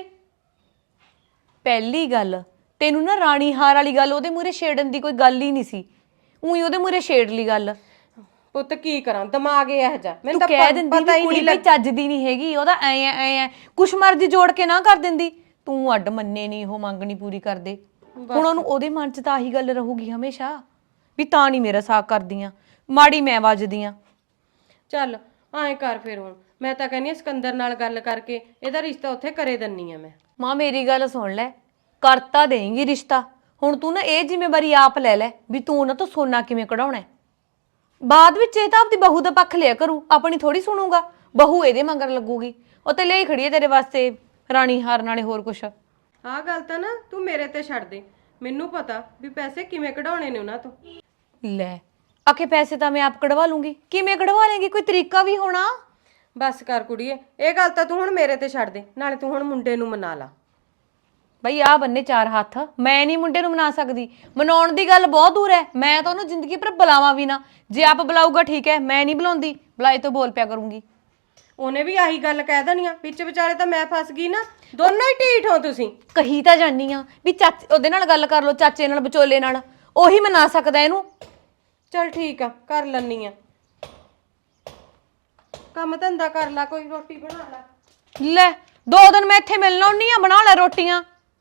ਪਹਿਲੀ ਗੱਲ ਤੈਨੂੰ ਨਾ ਰਾਣੀ ਹਾਰ ਵਾਲੀ ਗੱਲ ਉਹਦੇ ਮੂਹਰੇ ਛੇੜਨ ਦੀ ਕੋਈ ਗੱਲ ਹੀ ਨਹੀਂ ਸੀ, ਉਹੀ ਉਹਦੇ ਮੂਹਰੇ ਛੇੜ ਲਈ ਗੱਲ।
ਪੁੱਤ ਕੀ ਕਰਾਂ, ਦਿਮਾਗ ਇਹ ਜਾ ਮੈਨੂੰ
ਤੂੰ
ਤਾਂ
ਕਹਿ ਦਿੰਦੀ
ਪਤਾ
ਵੀ
ਹੀ
ਕੁੜੀ
ਨਹੀਂ
ਬਈ ਚੱਜਦੀ ਨਹੀਂ ਹੈਗੀ, ਉਹਦਾ ਐ ਕੁਛ ਮਰਜ਼ੀ ਜੋੜ ਕੇ ਨਾ ਕਰ ਦਿੰਦੀ। ਤੂੰ ਅੱਡ ਮੰਨੇ ਨਹੀਂ, ਉਹ ਮੰਗਣੀ ਪੂਰੀ ਕਰਦੇ। ਹੁਣ ਉਹਨੂੰ ਉਹਦੇ ਮਨ 'ਚ ਤਾਂ ਆਹੀ ਗੱਲ ਰਹੂਗੀ ਹਮੇਸ਼ਾ ਵੀ ਤਾਂ ਨਹੀਂ ਮੇਰਾ ਸਾਥ ਕਰਦੀਆਂ, ਮਾੜੀ ਮੈਂ ਵੱਜਦੀਆਂ।
ਚੱਲ ਐਂ ਕਰ ਫਿਰ, ਹੁਣ ਮੈਂ ਤਾਂ ਕਹਿੰਦੀ ਆ ਸਿਕੰਦਰ ਨਾਲ ਗੱਲ ਕਰਕੇ ਇਹਦਾ ਰਿਸ਼ਤਾ ਉੱਥੇ ਕਰੇ ਦਿੰਨੀ ਆ ਮੈਂ।
ਮਾਂ ਮੇਰੀ ਗੱਲ ਸੁਣ ਲੈ, ਕਰਤਾ ਦੇਂਗੀ ਰਿਸ਼ਤਾ। ਹੁਣ ਤੂੰ ਨਾ ਇਹ ਜ਼ਿੰਮੇਵਾਰੀ ਆਪ ਲੈ ਲੈ ਵੀ ਤੂੰ ਉਹਨਾਂ ਤੋਂ ਸੋਨਾ ਕਿਵੇਂ ਕਢਾਉਣਾ ਹੈ। ਬਾਅਦ ਵਿੱਚ ਇਹ ਤਾਂ ਆਪਣੀ ਬਹੂ ਦਾ ਪੱਖ ਲਿਆ ਕਰੂ, ਆਪਣੀ ਥੋੜੀ ਸੁਣੂਗਾ। ਬਹੂ ਇਹਦੇ ਮਗਰ ਲੱਗੂਗੀ, ਉਹ ਤੇ ਲਈ ਖੜੀ ਹੈ ਤੇਰੇ ਵਾਸਤੇ ਰਾਣੀ ਹਾਰ ਨਾਲੇ ਹੋਰ ਕੁਛ।
ਆਹ ਗੱਲ ਤਾਂ ਨਾ ਤੂੰ ਮੇਰੇ ਤੇ ਛੱਡ ਦੇ, ਮੈਨੂੰ ਪਤਾ ਵੀ ਪੈਸੇ ਕਿਵੇਂ ਕਢਾਉਣੇ ਨੇ ਉਹਨਾਂ ਤੋਂ।
ਲੈ ਆਖੇ ਪੈਸੇ ਤਾਂ ਮੈਂ ਆਪ ਕਢਵਾ ਲੂੰਗੀ, ਕਿਵੇਂ ਕਢਵਾ ਲੇਂਗੀ, ਕੋਈ ਤਰੀਕਾ ਵੀ ਹੋਣਾ।
ਬਸ ਕਰ ਕੁੜੀਏ, ਇਹ ਗੱਲ ਤਾਂ ਤੂੰ ਹੁਣ ਮੇਰੇ ਤੇ ਛੱਡ ਦੇ, ਨਾਲੇ ਤੂੰ ਹੁਣ ਮੁੰਡੇ ਨੂੰ ਮਨਾ ਲਾ।
ਬਈ ਆ ਬੰਨੇ ਚਾਰ ਹੱਥ, ਮੈਂ ਨਹੀਂ ਮੁੰਡੇ ਨੂੰ ਮਨਾ ਸਕਦੀ। ਮਨਾਉਣ ਦੀ ਗੱਲ ਬਹੁਤ ਦੂਰ ਹੈ, ਮੈਂ ਤਾਂ ਉਹਨੂੰ ਜ਼ਿੰਦਗੀ ਪਰ ਬੁਲਾਵਾਂ ਵੀ ਨਾ। ਜੇ ਆਪ ਬੁਲਾਊਗਾ ਠੀਕ ਹੈ, ਮੈਂ ਨਹੀਂ ਬੁਲਾਉਂਦੀ, ਬੁਲਾਏ ਤੋਂ ਬੋਲ ਪਿਆ ਕਰੂੰਗੀ।
ਉਹਨੇ ਵੀ ਆਹੀ ਗੱਲ ਕਹਿ ਦੇਣੀ ਆ, ਵਿੱਚ ਵਿਚਾਲੇ ਤਾਂ ਮੈਂ ਫਸ ਗਈ ਨਾ। ਦੋਨੋਂ ਹੀ ਢੀਠ ਹੋ ਤੁਸੀਂ।
ਕਹੀ ਤਾਂ ਜਾਨੀ ਆ ਵੀ ਚਾਚੇ ਉਹਦੇ ਨਾਲ ਗੱਲ ਕਰ ਲਓ, ਚਾਚੇ ਨਾਲ, ਵਿਚੋਲੇ ਨਾਲ, ਉਹੀ ਮਨਾ ਸਕਦਾ ਇਹਨੂੰ।
ਚਲ ਠੀਕ ਆ, ਕਰ ਲੈਣੀ ਆ। ਕੰਮ ਧੰਦਾ ਕਰ ਲੈ, ਕੋਈ ਰੋਟੀ ਬਣਾ ਲੈ।
ਲੈ 2 ਦਿਨ ਮੈਂ ਇੱਥੇ ਮਿਲਣ ਆਉਣੀ ਆ, ਬਣਾ ਲੈ ਰੋਟੀਆਂ।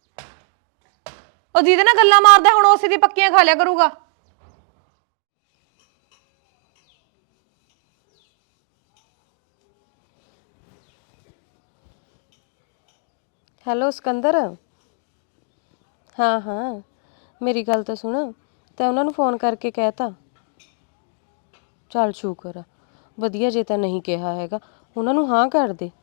ਉਹ ਜਿਹਦੇ ਨਾਲ ਗੱਲਾਂ ਮਾਰਦਾ ਹੁਣ ਉਸੇ ਦੀ ਪੱਕੀਆਂ ਖਾ ਲਿਆ ਕਰੂਗਾ।
ਹੈਲੋ ਸਿਕੰਦਰ। ਹਾਂ ਮੇਰੀ ਗੱਲ ਤਾਂ ਸੁਣ, ਤੇ ਉਹਨਾਂ ਨੂੰ ਫੋਨ ਕਰਕੇ ਕਹਿਤਾ? ਚੱਲ ਸ਼ੁਕਰ ਆ, ਵਧੀਆ। ਜੇ ਤਾਂ ਨਹੀਂ ਕਿਹਾ ਹੈਗਾ ਉਹਨਾਂ ਨੂੰ ਹਾਂ ਕਰ ਦੇ।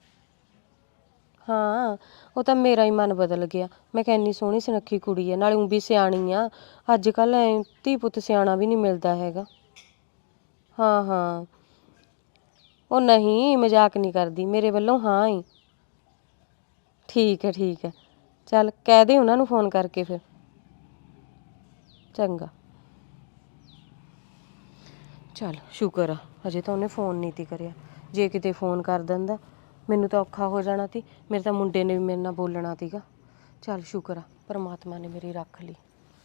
ਹਾਂ ਉਹ ਤਾਂ ਮੇਰਾ ਹੀ ਮਨ ਬਦਲ ਗਿਆ। ਮੈਂ ਕਿਹਾ ਇੰਨੀ ਸੋਹਣੀ ਸੁਨੱਖੀ ਕੁੜੀ ਹੈ, ਨਾਲੇ ਉਹ ਵੀ ਸਿਆਣੀ ਆ। ਅੱਜ ਕੱਲ੍ਹ ਐ ਧੀ ਪੁੱਤ ਸਿਆਣਾ ਵੀ ਨਹੀਂ ਮਿਲਦਾ ਹੈਗਾ। ਹਾਂ ਉਹ ਨਹੀਂ, ਮਜ਼ਾਕ ਨਹੀਂ ਕਰਦੀ, ਮੇਰੇ ਵੱਲੋਂ ਹਾਂ ਹੀ। ਠੀਕ ਹੈ ਚੱਲ ਕਹਿ ਦੇ ਉਹਨਾਂ ਨੂੰ ਫੋਨ ਕਰਕੇ ਫਿਰ। ਚੰਗਾ। ਚੱਲ ਸ਼ੁਕਰ ਆ, ਅਜੇ ਤਾਂ ਉਹਨੇ ਫੋਨ ਨਹੀਂ ਤੀ ਕਰਿਆ। ਜੇ ਕਿਤੇ ਫੋਨ ਕਰ ਦਿੰਦਾ ਮੈਨੂੰ ਤਾਂ ਔਖਾ ਹੋ ਜਾਣਾ ਤੀ। ਮੇਰੇ ਤਾਂ ਮੁੰਡੇ ਨੇ ਵੀ ਮੇਰੇ ਨਾਲ ਬੋਲਣਾ ਤੀਗਾ। ਚੱਲ ਸ਼ੁਕਰ ਆ, ਪਰਮਾਤਮਾ ਨੇ ਮੇਰੀ ਰੱਖ ਲਈ।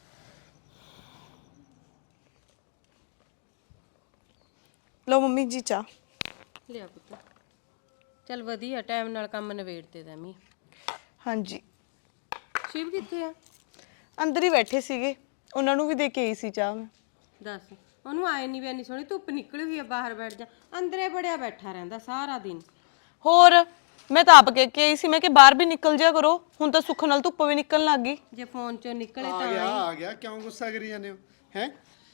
ਲਓ ਮੰਮੀ ਜੀ ਚਾਹ।
ਲਿਆ ਪੁੱਤ। ਚੱਲ ਵਧੀਆ, ਟਾਈਮ ਨਾਲ ਕੰਮ ਨਿਬੇੜਤੇ ਦਮੀ।
ਹਾਂਜੀ,
ਸ਼ਿਵ ਕਿੱਥੇ ਆ?
ਅੰਦਰ ਹੀ ਬੈਠੇ ਸੀਗੇ, ਉਹਨਾਂ ਨੂੰ ਵੀ ਦੇ ਕੇ ਆਈ ਸੀ ਚਾਹ ਮੈਂ।
ਦੱਸ, ਉਹਨੂੰ ਆਏ ਨਹੀਂ ਵੀ ਇੰਨੀ ਸੋਹਣੀ ਧੁੱਪ ਨਿਕਲੀ ਹੋਈ ਆ, ਬਾਹਰ ਬੈਠ ਜਾ। ਅੰਦਰੇ ਬੜਿਆ ਬੈਠਾ ਰਹਿੰਦਾ ਸਾਰਾ ਦਿਨ।
ਹੋਰ ਮੈਂ ਤਾਂ ਆਪ ਕਹਿ ਕੇ ਆਈ ਸੀ, ਮੈਂ ਕਿ ਬਾਹਰ ਵੀ ਨਿਕਲ ਜਾ ਕਰੋ। ਹੁਣ ਤਾਂ ਸੁੱਖ ਨਾਲ ਧੁੱਪ ਵੀ ਨਿਕਲਣ ਲੱਗ ਗਈ।
ਜੇ ਫੋਨ ਚੋਂ ਨਿਕਲੇ ਤਾਂ
ਆ ਗਿਆ ਕਿਉਂ ਗੁੱਸਾ ਕਰੀ ਜਾਂਦੇ ਹੋ ਹੈ?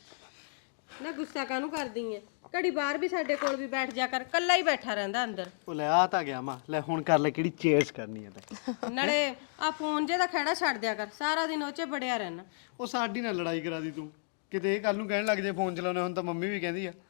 ਨਾ ਗੁੱਸਾ ਕਾਹਨੂੰ ਕਰਦੀ ਐ? ਘੜੀ ਬਾਹਰ ਵੀ ਸਾਡੇ ਕੋਲ ਵੀ ਬੈਠ ਜਾ ਕਰ, ਕੱਲਾ ਹੀ ਬੈਠਾ ਰਹਿੰਦਾ ਅੰਦਰ।
ਉਹ ਲੈ ਆ ਤਾਂ ਗਿਆ ਮਾਂ, ਲੈ ਹੁਣ ਕਰ ਲੈ ਕਿਹੜੀ ਚੇਅਰਸ ਕਰਨੀ ਹੈ ਤੇ।
ਨਾਲੇ ਆ ਫੋਨ ਜੇ ਦਾ ਖੜਾ ਛੱਡ ਦਿਆ ਕਰ, ਸਾਰਾ ਦਿਨ ਉਹ 'ਚ ਬੜਿਆ ਰਹਿਣਾ।
ਉਹ ਸਾਡੀ ਨਾਲ ਲੜਾਈ ਕਰਾ ਦੀ ਤੂੰ, ਕਿਤੇ ਇਹ ਕੱਲ ਨੂੰ ਕਹਿਣ ਲੱਗ ਜੇ ਫੋਨ ਚਲਾਉਣੇ। ਹੁਣ ਤਾਂ ਮੰਮੀ ਵੀ ਕਹਿੰਦੀ ਆ।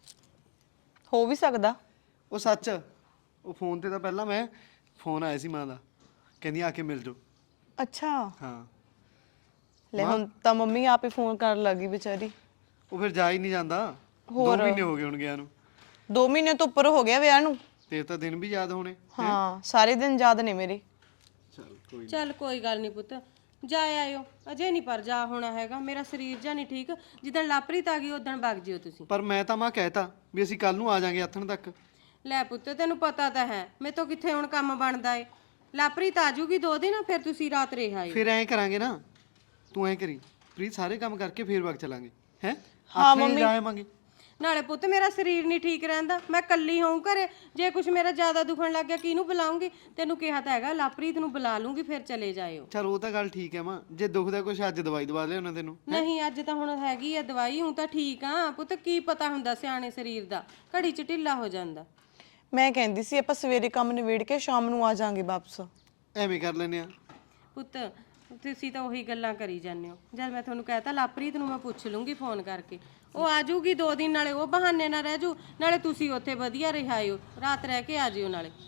ਹੋ ਵੀ ਸਕਦਾ।
ਉਹ ਸੱਚ, ਉਹ ਫੋਨ ਤੇ ਤਾਂ ਪਹਿਲਾਂ ਮੈਂ ਫੋਨ ਆਇਆ ਸੀ ਮਾਂ ਦਾ, ਕਹਿੰਦੀ ਆ ਕੇ ਮਿਲ ਜਾਓ।
ਅੱਛਾ,
ਹਾਂ
ਲੈ ਹੁਣ ਤਾਂ ਮੰਮੀ ਆਪ ਹੀ ਫੋਨ ਕਰਨ ਲੱਗੀ ਵਿਚਾਰੀ।
ਉਹ ਫਿਰ ਜਾ ਹੀ ਨਹੀਂ ਜਾਂਦਾ। 2 ਮਹੀਨੇ ਹੋ ਗਏ ਹੁਣ ਗਿਆ ਨੂੰ।
2 ਮਹੀਨੇ ਤੋਂ ਉੱਪਰ ਹੋ ਗਿਆ ਵਿਆਹ ਨੂੰ।
ਤੇ ਤਾਂ ਦਿਨ ਵੀ ਯਾਦ ਹੋਣੇ।
ਹਾਂ, ਸਾਰੇ ਦਿਨ ਯਾਦ ਨੇ ਮੇਰੇ।
ਚੱਲ ਕੋਈ ਗੱਲ ਨਹੀਂ ਪੁੱਤ, ਜਾ ਆਇਓ। ਅਜੇ ਨਹੀਂ ਪਰ ਜਾ ਹੋਣਾ ਹੈਗਾ, ਮੇਰਾ ਸਰੀਰ ਜਾਂ ਨਹੀਂ ਠੀਕ। ਜਿੱਦਣ ਲਾਪਰੀਤ ਆ ਗਈ ਉਦਣ ਵਗ ਜਿਓ ਤੁਸੀਂ।
ਪਰ ਮੈਂ ਤਾਂ ਮਾਂ ਕਹਿਤਾ ਵੀ ਅਸੀਂ ਕੱਲ ਨੂੰ ਆ ਜਾਾਂਗੇ ਆਥਣ ਤੱਕ।
ਲੈ ਪੁੱਤ ਤੈਨੂੰ ਪਤਾ ਤਾਂ ਹੈ ਮੇਰੇ ਤੋਂ ਕਿੱਥੇ ਹੁਣ ਕੰਮ ਬਣਦਾ ਏ। ਲਾਪਰੀਤ ਆ ਜੂਗੀ 2 ਦਿਨ, ਫਿਰ ਤੁਸੀਂ ਰਾਤ ਰਹਿ ਆਇਓ।
ਫਿਰ ਐਂ ਕਰਾਂਗੇ ਨਾ, ਤੂੰ ਐਂ ਕਰੀ ਪ੍ਰੀਤ, ਸਾਰੇ ਕੰਮ ਕਰਕੇ ਫੇਰ ਵਗ ਚਲਾਂਗੇ ਹੈ।
ਹਾਂ ਮੰਮੀ।
ਜਾਵਾਂਗੇ।
ਨਾਲੇ ਪੁੱਤ ਮੇਰਾ ਸਰੀਰ ਨਹੀਂ ਠੀਕ ਰਹਿੰਦਾ, ਮੈਂ ਕੱਲੀ ਹੋਊਂ ਘਰੇ। ਜੇ ਕੁਝ ਮੇਰਾ ਜ਼ਿਆਦਾ ਦੁਖਣ ਲੱਗ ਗਿਆ ਕਿਹਨੂੰ ਬੁਲਾਉਂਗੀ? ਤੈਨੂੰ ਕਿਹਾ ਤਾਂ ਹੈਗਾ ਲਾਪਰੀਤ ਨੂੰ ਬੁਲਾ ਲੂੰਗੀ, ਫਿਰ ਚਲੇ ਜਾਇਓ।
ਚਲ ਉਹ ਤਾਂ ਗੱਲ ਠੀਕ ਹੈ ਮਾਂ, ਜੇ ਦੁਖਦਾ ਕੁਛ ਅੱਜ ਦਵਾਈ ਦਵਾ ਲਿਆ ਉਹਨਾਂ ਤੈਨੂੰ।
ਨਹੀਂ ਅੱਜ ਤਾਂ ਹੁਣ ਹੈਗੀ ਆ ਦਵਾਈ, ਹੂੰ ਤਾਂ ਠੀਕ ਆ ਪੁੱਤ। ਕੀ ਪਤਾ ਹੁੰਦਾ ਸਿਆਣੇ ਸਰੀਰ ਦਾ, ਘੜੀ 'ਚ ਢਿੱਲਾ ਹੋ ਜਾਂਦਾ।
ਮੈਂ ਕਹਿੰਦੀ ਸੀ ਆਪਾਂ ਸਵੇਰੇ ਕੰਮ ਨਿਬੇੜ ਕੇ ਸ਼ਾਮ ਨੂੰ ਆ ਜਾਾਂਗੇ ਵਾਪਸ।
ਐਵੇਂ ਕਰ ਲੈਨੇ ਆ।
ਪੁੱਤ ਤੁਸੀਂ ਤਾਂ ਉਹੀ ਗੱਲਾਂ ਕਰੀ ਜਾਂਦੇ ਹੋ। ਜਦ ਮੈਂ ਤੁਹਾਨੂੰ ਕਹਿਤਾ ਲਾਪਰੀਤ ਨੂੰ ਮੈਂ ਪੁੱਛ ਲੂੰਗੀ ਫੋਨ ਕਰਕੇ, ਉਹ ਆ ਜਾਊਗੀ 2 ਦਿਨ, ਨਾਲੇ ਉਹ ਬਹਾਨੇ ਨਾਲ ਰਹਿ ਜੂ, ਨਾਲੇ ਤੁਸੀਂ ਉੱਥੇ ਵਧੀਆ ਰਿਹਾਇਓ, ਰਾਤ ਰਹਿ ਕੇ ਆ ਜਿਓ ਨਾਲੇ।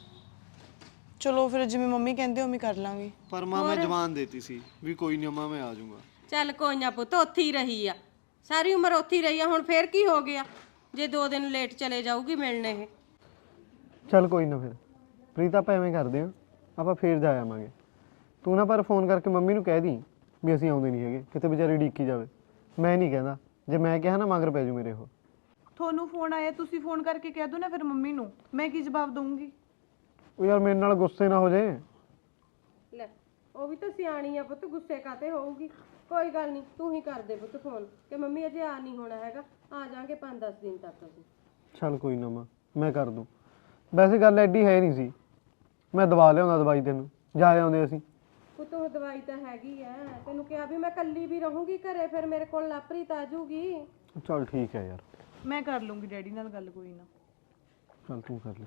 ਚਲੋ ਫਿਰ ਜਿਵੇਂ ਮੰਮੀ ਕਹਿੰਦੇ ਉਵੇਂ ਕਰ ਲਾਂਗੇ।
ਪਰ ਮਾਂ ਮੈਂ ਜਵਾਨ ਦੇਤੀ ਸੀ ਵੀ ਕੋਈ ਨਹੀਂ ਮਾਂ ਮੈਂ ਆ ਜਾਊਂਗਾ।
ਚੱਲ ਕੋਈ ਨਾ ਪੁੱਤ, ਉੱਥੇ ਹੀ ਰਹੀ ਆ ਸਾਰੀ ਉਮਰ, ਉੱਥੇ ਹੀ ਰਹੀ ਆ। ਹੁਣ ਫੇਰ ਕੀ ਹੋ ਗਿਆ ਜੇ 2 ਦਿਨ ਲੇਟ ਚਲੇ ਜਾਊਗੀ ਮਿਲਣ ਇਹ?
ਚੱਲ ਕੋਈ ਨਾ ਫਿਰ ਪ੍ਰੀਤ, ਆਪਾਂ ਐਵੇਂ ਕਰਦੇ ਆ, ਆਪਾਂ ਫੇਰ ਜਾ ਆਵਾਂਗੇ। ਤੂੰ ਨਾ ਪਰ ਫੋਨ ਕਰਕੇ ਮੰਮੀ ਨੂੰ ਕਹਿ ਦੀ ਵੀ ਅਸੀਂ ਆਉਂਦੇ ਨਹੀਂ ਹੈਗੇ, ਕਿਤੇ ਵਿਚਾਰੀ ਡੀਕੀ ਜਾਵੇ। ਮੈਂ ਨਹੀਂ ਕਹਿੰਦਾ, ਜੇ ਮੈਂ ਕਿਹਾ ਨਾ ਮਗਰ ਪੈ ਜੂ ਮੇਰੇ ਉਹ।
ਤੁਹਾਨੂੰ ਫੋਨ ਆਇਆ, ਤੁਸੀਂ ਫੋਨ ਕਰਕੇ ਕਹਿ ਦਿਓ ਨਾ ਫਿਰ ਮੰਮੀ ਨੂੰ, ਮੈਂ ਕੀ ਜਵਾਬ ਦਊਂਗੀ?
ਉਹ ਯਾਰ ਮੇਰੇ ਨਾਲ ਗੁੱਸੇ ਨਾ ਹੋ ਜੇ।
ਲੈ ਉਹ ਵੀ ਤਾਂ ਸਿਆਣੀ ਆ ਪੁੱਤ, ਗੁੱਸੇ ਕਾਤੇ ਹੋਊਗੀ। ਕੋਈ ਗੱਲ ਨਹੀਂ, ਤੂੰ ਹੀ ਕਰ ਦੇ ਪੁੱਤ ਫੋਨ ਕਿ ਮੰਮੀ ਅਜੇ ਆ ਨਹੀਂ ਹੋਣਾ ਹੈਗਾ, ਆ ਜਾਾਂਗੇ 5-10 ਦਿਨ ਤੱਕ ਅਸੀਂ।
ਚੱਲ ਕੋਈ ਨਾ ਮਾਂ, ਮੈਂ ਕਰ ਦੂੰ। ਵੈਸੇ ਗੱਲ ਐਡੀ ਹੈ ਨਹੀਂ ਸੀ, ਮੈਂ ਦਵਾ ਲਿਆਉਂਦਾ ਦਵਾਈ ਤੈਨੂੰ, ਜਾ ਆਉਂਦੇ ਅਸੀਂ।
ਪੁੱਤ ਉਹ ਦਵਾਈ ਤਾਂ ਹੈਗੀ ਐ, ਤੈਨੂੰ ਕਿਹਾ ਵੀ ਮੈਂ ਕੱਲੀ ਵੀ ਰਹੂੰਗੀ ਘਰੇ, ਫਿਰ ਮੇਰੇ ਕੋਲ ਲਾਪਰੀਤ ਆ ਜੂਗੀ।
ਚੱਲ ਠੀਕ ਹੈ ਯਾਰ,
ਮੈਂ ਕਰ ਲੂੰਗੀ ਡੈਡੀ ਨਾਲ ਗੱਲ, ਕੋਈ ਨਾ।
ਚੱਲ ਤੂੰ ਕਰ ਲੈ।